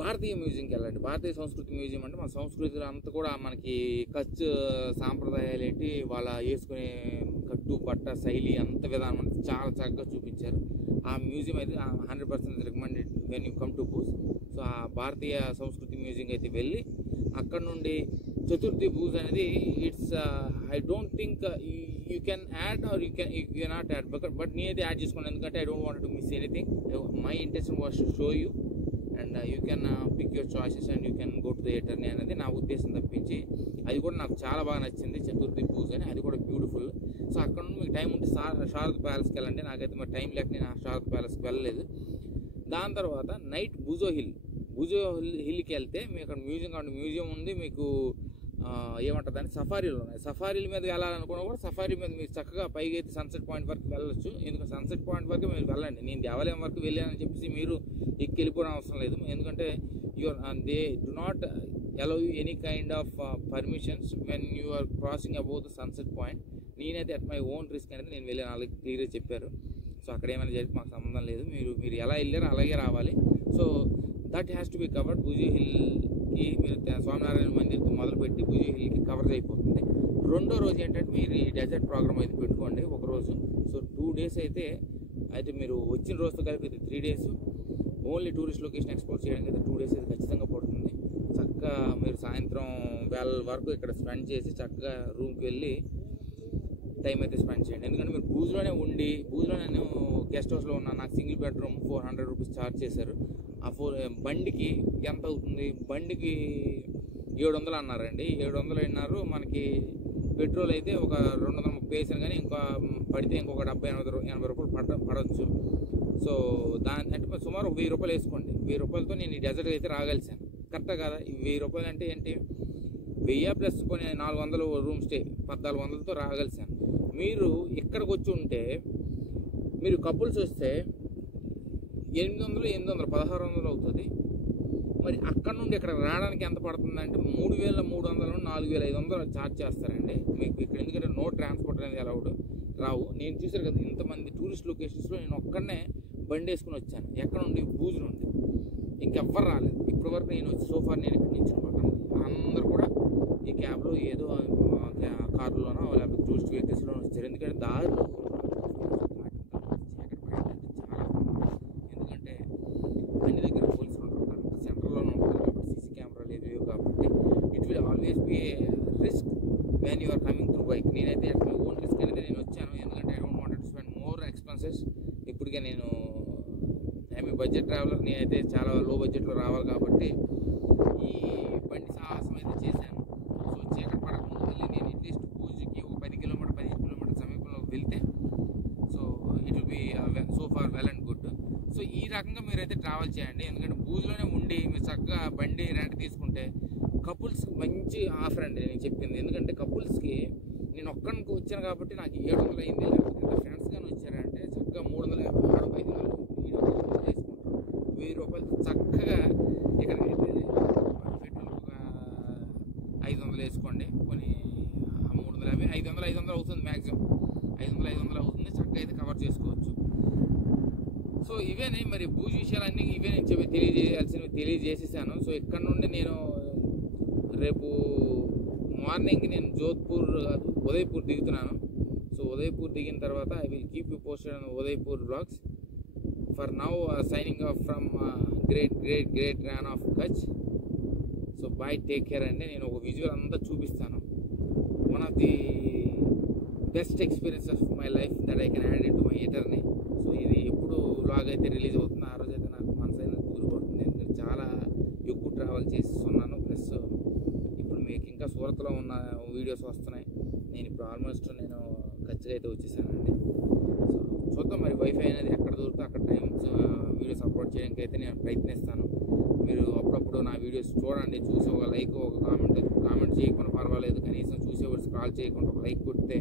భారతీయ మ్యూజియంకి వెళ్ళండి. భారతీయ సంస్కృతి మ్యూజియం అంటే మన సంస్కృతిలో అంతా కూడా మనకి కచ్ సాంప్రదాయాలు ఏంటి, వాళ్ళ వేసుకునే కట్టు బట్ట శైలి అంత విధానం అంటే చాలా చక్కగా చూపించారు. ఆ మ్యూజియం అయితే 100% recommended when you come to Bhuj. So ఆ భారతీయ సంస్కృతి మ్యూజియం అయితే వెళ్ళి అక్కడ నుండి చతుర్థి భూజ్ అనేది it's I don't think you can add or you cannot add, but నేనైతే యాడ్ చేసుకోండి ఎందుకంటే I don't want to miss anything. My intention was to show you and you can pick your choices and you can go to the థియేటర్ని అనేది నా ఉద్దేశం తప్పించి. అది కూడా నాకు చాలా బాగా నచ్చింది చతుర్థి భూజ్ అని, అది కూడా బ్యూటిఫుల్. సో అక్కడ నుండి మీకు టైం ఉంటే శారద ప్యాలెస్కి వెళ్ళండి. నాకైతే మరి టైం లేక నేను ఆ శారద ప్యాలెస్కి వెళ్ళలేదు. దాని తర్వాత నైట్ బుజో హిల్కి వెళ్తే మీకు అక్కడ మ్యూజియం ఉంది, మీకు ఏమంటుంది అని సఫారీలు ఉన్నాయి. సఫారీల మీద వెళ్ళాలనుకున్నా కూడా సఫారీ మీద మీరు చక్కగా పైకి అయితే సన్సెట్ పాయింట్ వరకు వెళ్ళొచ్చు. ఎందుకంటే సన్సెట్ పాయింట్ వరకు మీరు వెళ్ళండి. నేను దేవాలయం వరకు వెళ్ళానని చెప్పేసి మీరు ఎక్కి వెళ్ళిపోవడం అవసరం లేదు. ఎందుకంటే they do not allow you any kind of permissions when you are crossing above the sunset point. నేనైతే అట్ మై ఓన్ రిస్క్ అనేది నేను వెళ్ళి వాళ్ళకి క్లియర్గా చెప్పారు. సో అక్కడ ఏమైనా జరిగితే మాకు సంబంధం లేదు, మీరు ఎలా వెళ్ళారో అలాగే రావాలి. So that has to be covered. Bhujia హిల్కి మీరు స్వామినారాయణ మందిర్తో మొదలుపెట్టి భుజీ హిల్కి కవర్ అయిపోతుంది. రెండో రోజు ఏంటంటే మీరు ఈ డెజర్ట్ ప్రోగ్రామ్ అయితే పెట్టుకోండి ఒకరోజు. సో 2 days అయితే మీరు వచ్చిన రోజుతో కలిపి 3 days only tourist location explore చేయడానికి అయితే 2 days అయితే ఖచ్చితంగా పడుతుంది. చక్కగా మీరు సాయంత్రం వేళ వరకు ఇక్కడ స్పెండ్ చేసి చక్కగా రూమ్కి వెళ్ళి టైం అయితే స్పెండ్ చేయండి. ఎందుకంటే మీరు భూజ్లోనే నేను గెస్ట్ హౌస్లో ఉన్నాను. నాకు సింగిల్ బెడ్రూమ్ 400 రూపీస్ ఛార్జ్ చేశారు. ఆ బండికి ఎంత అవుతుంది, బండికి 700 అన్నారండి. 700 అన్నారు. మనకి పెట్రోల్ అయితే ఒక 230 వేసాను, కానీ ఇంకా పడితే ఇంకొక 70-80 రూపాయలు పడవచ్చు. సో దాని అంటే సుమారు 1000 రూపాయలు వేసుకోండి. 1000 రూపాయలతో నేను ఈ డెజర్ట్ అయితే రాగలిసాను. కరెక్టా కదా? 1000 రూపాయలు అంటే ఏంటి, 1000 ప్లస్ కొన్ని 400 రూమ్ స్టే 1400తో రాగలిసాను. మీరు ఇక్కడికి వచ్చి ఉంటే మీరు కపుల్స్ వస్తే 800 1600 అవుతుంది. మరి అక్కడ నుండి ఇక్కడ రావడానికి ఎంత పడుతుందంటే 3300 4500 ఛార్జ్ చేస్తారండి మీకు ఇక్కడ. ఎందుకంటే నో ట్రాన్స్పోర్ట్ అనేది అలౌడ్ రావు. నేను చూసారు కదా ఇంతమంది టూరిస్ట్ లొకేషన్స్లో నేను ఒక్కడనే బండి వేసుకుని వచ్చాను. ఎక్కడ నుండి? భూజ్ నుండి. ఇంకెవ్వరు రాలేదు ఇప్పటివరకు. నేను వచ్చి సోఫార్ నేను ఇక్కడ నుంచి అందరూ కూడా ఈ క్యాబ్లో ఏదో కారులోనో లేకపోతే టూరిస్ట్ వెహికల్స్లోనో వచ్చారు. ఎందుకంటే దారిలో చాలా, ఎందుకంటే అన్ని దగ్గర పోలీసులు ఉంటారు, కరెక్ట్ సెంటర్లోనే ఉంటారు కాబట్టి సీసీ కెమెరాలు ఏవి కాబట్టి it will always be a risk when you are coming through bike. నేనైతే ఓన్ రిస్క్ అనేది నేను వచ్చాను. ఎందుకంటే I don't wanted to spend more expenses. ఇప్పటికే నేను బడ్జెట్ ట్రావెలర్, నేనైతే చాలా లో బడ్జెట్లో రావాలి కాబట్టి ఈ బండి సాహసం అయితే చేశాను. సో చీకటి పడకముందు వెళ్ళి నేను అట్లీస్ట్ పూజకి ఒక 10 కిలోమీటర్ 15 కిలోమీటర్ సమీపంలో వెళ్తే so it will be so far well and good. So ఈ రకంగా మీరైతే ట్రావెల్ చేయండి. ఎందుకంటే భూజ్లోనే ఉండి మీరు చక్కగా బండి రెంట్ తీసుకుంటే కపుల్స్కి మంచి ఆఫర్ అండి నేను చెప్పింది. ఎందుకంటే కపుల్స్కి నేను ఒక్కడికి వచ్చాను కాబట్టి నాకు 700 అయింది. లేకపోతే ఫ్రెండ్స్ కానీ వచ్చారంటే చక్కగా 350 500 వేసుకుంటారు. 1000 రూపాయలు చక్కగా ఇక్కడ పెట్రోల్ ఒక 500 వేసుకోండి. కొన్ని 350 500 అవుతుంది మ్యాక్సిమం. 500 అవుతుంది. చక్కగా అయితే కవర్ చేసుకోవచ్చు. సో ఇవేనే మరి భూజ్ విషయాలన్నీ ఇవే నేను తెలియజేయాల్సినవి తెలియజేసేసాను. సో ఇక్కడ నుండి నేను రేపు మార్నింగ్ నేను ఉదయపూర్ దిగుతున్నాను. సో ఉదయపూర్ దిగిన తర్వాత I will keep you posted on Udaipur blogs. For now signing off from great Rann of Kutch. So bye, take care అండి. నేను ఒక విజువల్ అంతా చూపిస్తాను. One of the best experience of my life that I can add in to my ఎటర్ని. So ఇది ఎప్పుడు vlog అయితే release అవుతుంది ఆ రోజు అయితే నాకు మనసైన కుదిరిపోతుంది. ఎందుకంటే చాలా ఎక్కువ ట్రావెల్ చేస్తున్నాను. ప్లస్ ఇప్పుడు మీకు ఇంకా సూరత్లో ఉన్న వీడియోస్ వస్తున్నాయి. నేను ఇప్పుడు ఆల్మోస్ట్ నేను ఖచ్చితంగా అయితే వచ్చేసానండి. సో చూద్దాం మరి వైఫై అనేది ఎక్కడ దొరికితే అక్కడ టైమ్స్ వీడియోస్ అప్లోడ్ చేయడానికి అయితే నేను ప్రయత్నిస్తాను. మీరు అప్పుడప్పుడు నా వీడియోస్ చూడండి, చూసి ఒక లైక్ ఒక కామెంట్ చేయకుండా పర్వాలేదు, కనీసం చూసేవాడు స్క్రాల్ చేయకుండా ఒక లైక్ కొడితే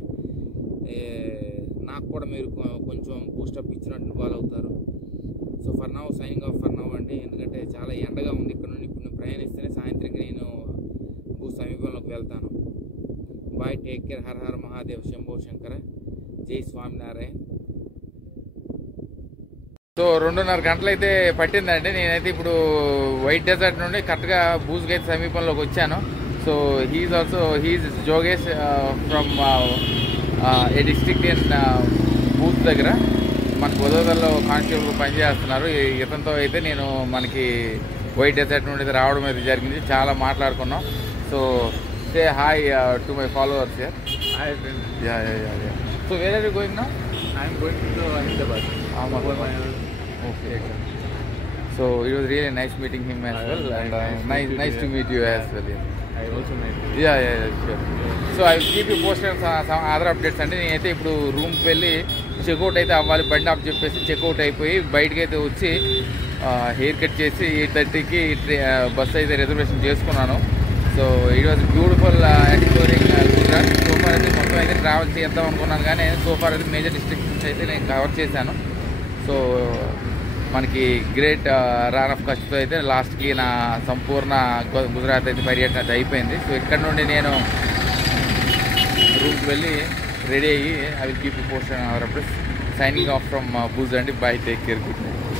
నాకు కూడా మీరు కొంచెం బూస్టప్ ఇచ్చినట్టు ఫాలో అవుతారు. So for now signing of for now అండి. ఎందుకంటే చాలా ఎండగా ఉంది ఇక్కడ నుండి. ఇప్పుడు నేను ప్రయాణిస్తేనే సాయంత్రం నేను సమీపంలో లోకి వెళ్తాను. Bye, take care. Hara Hara Mahadev, Shambho Shankara, Jai Swaminarayan. So 2:30 గంటలు అయితే పట్టిందండి. నేనైతే ఇప్పుడు వైట్ డెజర్ట్ నుండి కరెక్ట్గా బూజ్ గేట్ సమీపంలోకి వచ్చాను. సో హీఈస్ జోగేష్ from a district in booth దగ్గర మన గోదావరిలో కానిస్టేబుల్ పనిచేస్తున్నారు. ఇతనితో అయితే నేను మనకి వైట్ డెజర్ట్ నుండి రావడం అయితే జరిగింది. చాలా మాట్లాడుకున్నాం. So say hi to my followers here. Hi friend. Yeah. So where are you going now? I am going to Ahmedabad. For my Okay. So it was really nice meeting him as well, and nice to meet you as well. I also met you. Yeah, sure. So I will keep you posted on some other updates. అంటే నేనైతే ఇప్పుడు రూమ్కి వెళ్ళి checkout అయితే అవ్వాలి. బండి of చెప్పేసి checkout అయిపోయి బయటకి అయితే వచ్చి హెయిర్ కట్ చేసి 8:30కి బస్సు అయితే రిజర్వేషన్ చేసుకున్నాను. So it was beautiful exploring Gujarat. So far అయితే మొత్తం అయితే ట్రావెల్ చేద్దాం అనుకున్నాను, కానీ సోఫార్ అయితే మేజర్ డిస్ట్రిక్ట్స్ అయితే నేను కవర్ చేశాను. సో మనకి గ్రేట్ రాన్ ఆఫ్ కచ్తో అయితే లాస్ట్కి నా సంపూర్ణ గుజరాత్ అయితే పర్యటన అయితే అయిపోయింది. సో ఇక్కడ నుండి నేను రూమ్కి వెళ్ళి రెడీ అయ్యి I will keep you posted on our updates. Signing off from Bhuj అండి. Bye, take care, good night.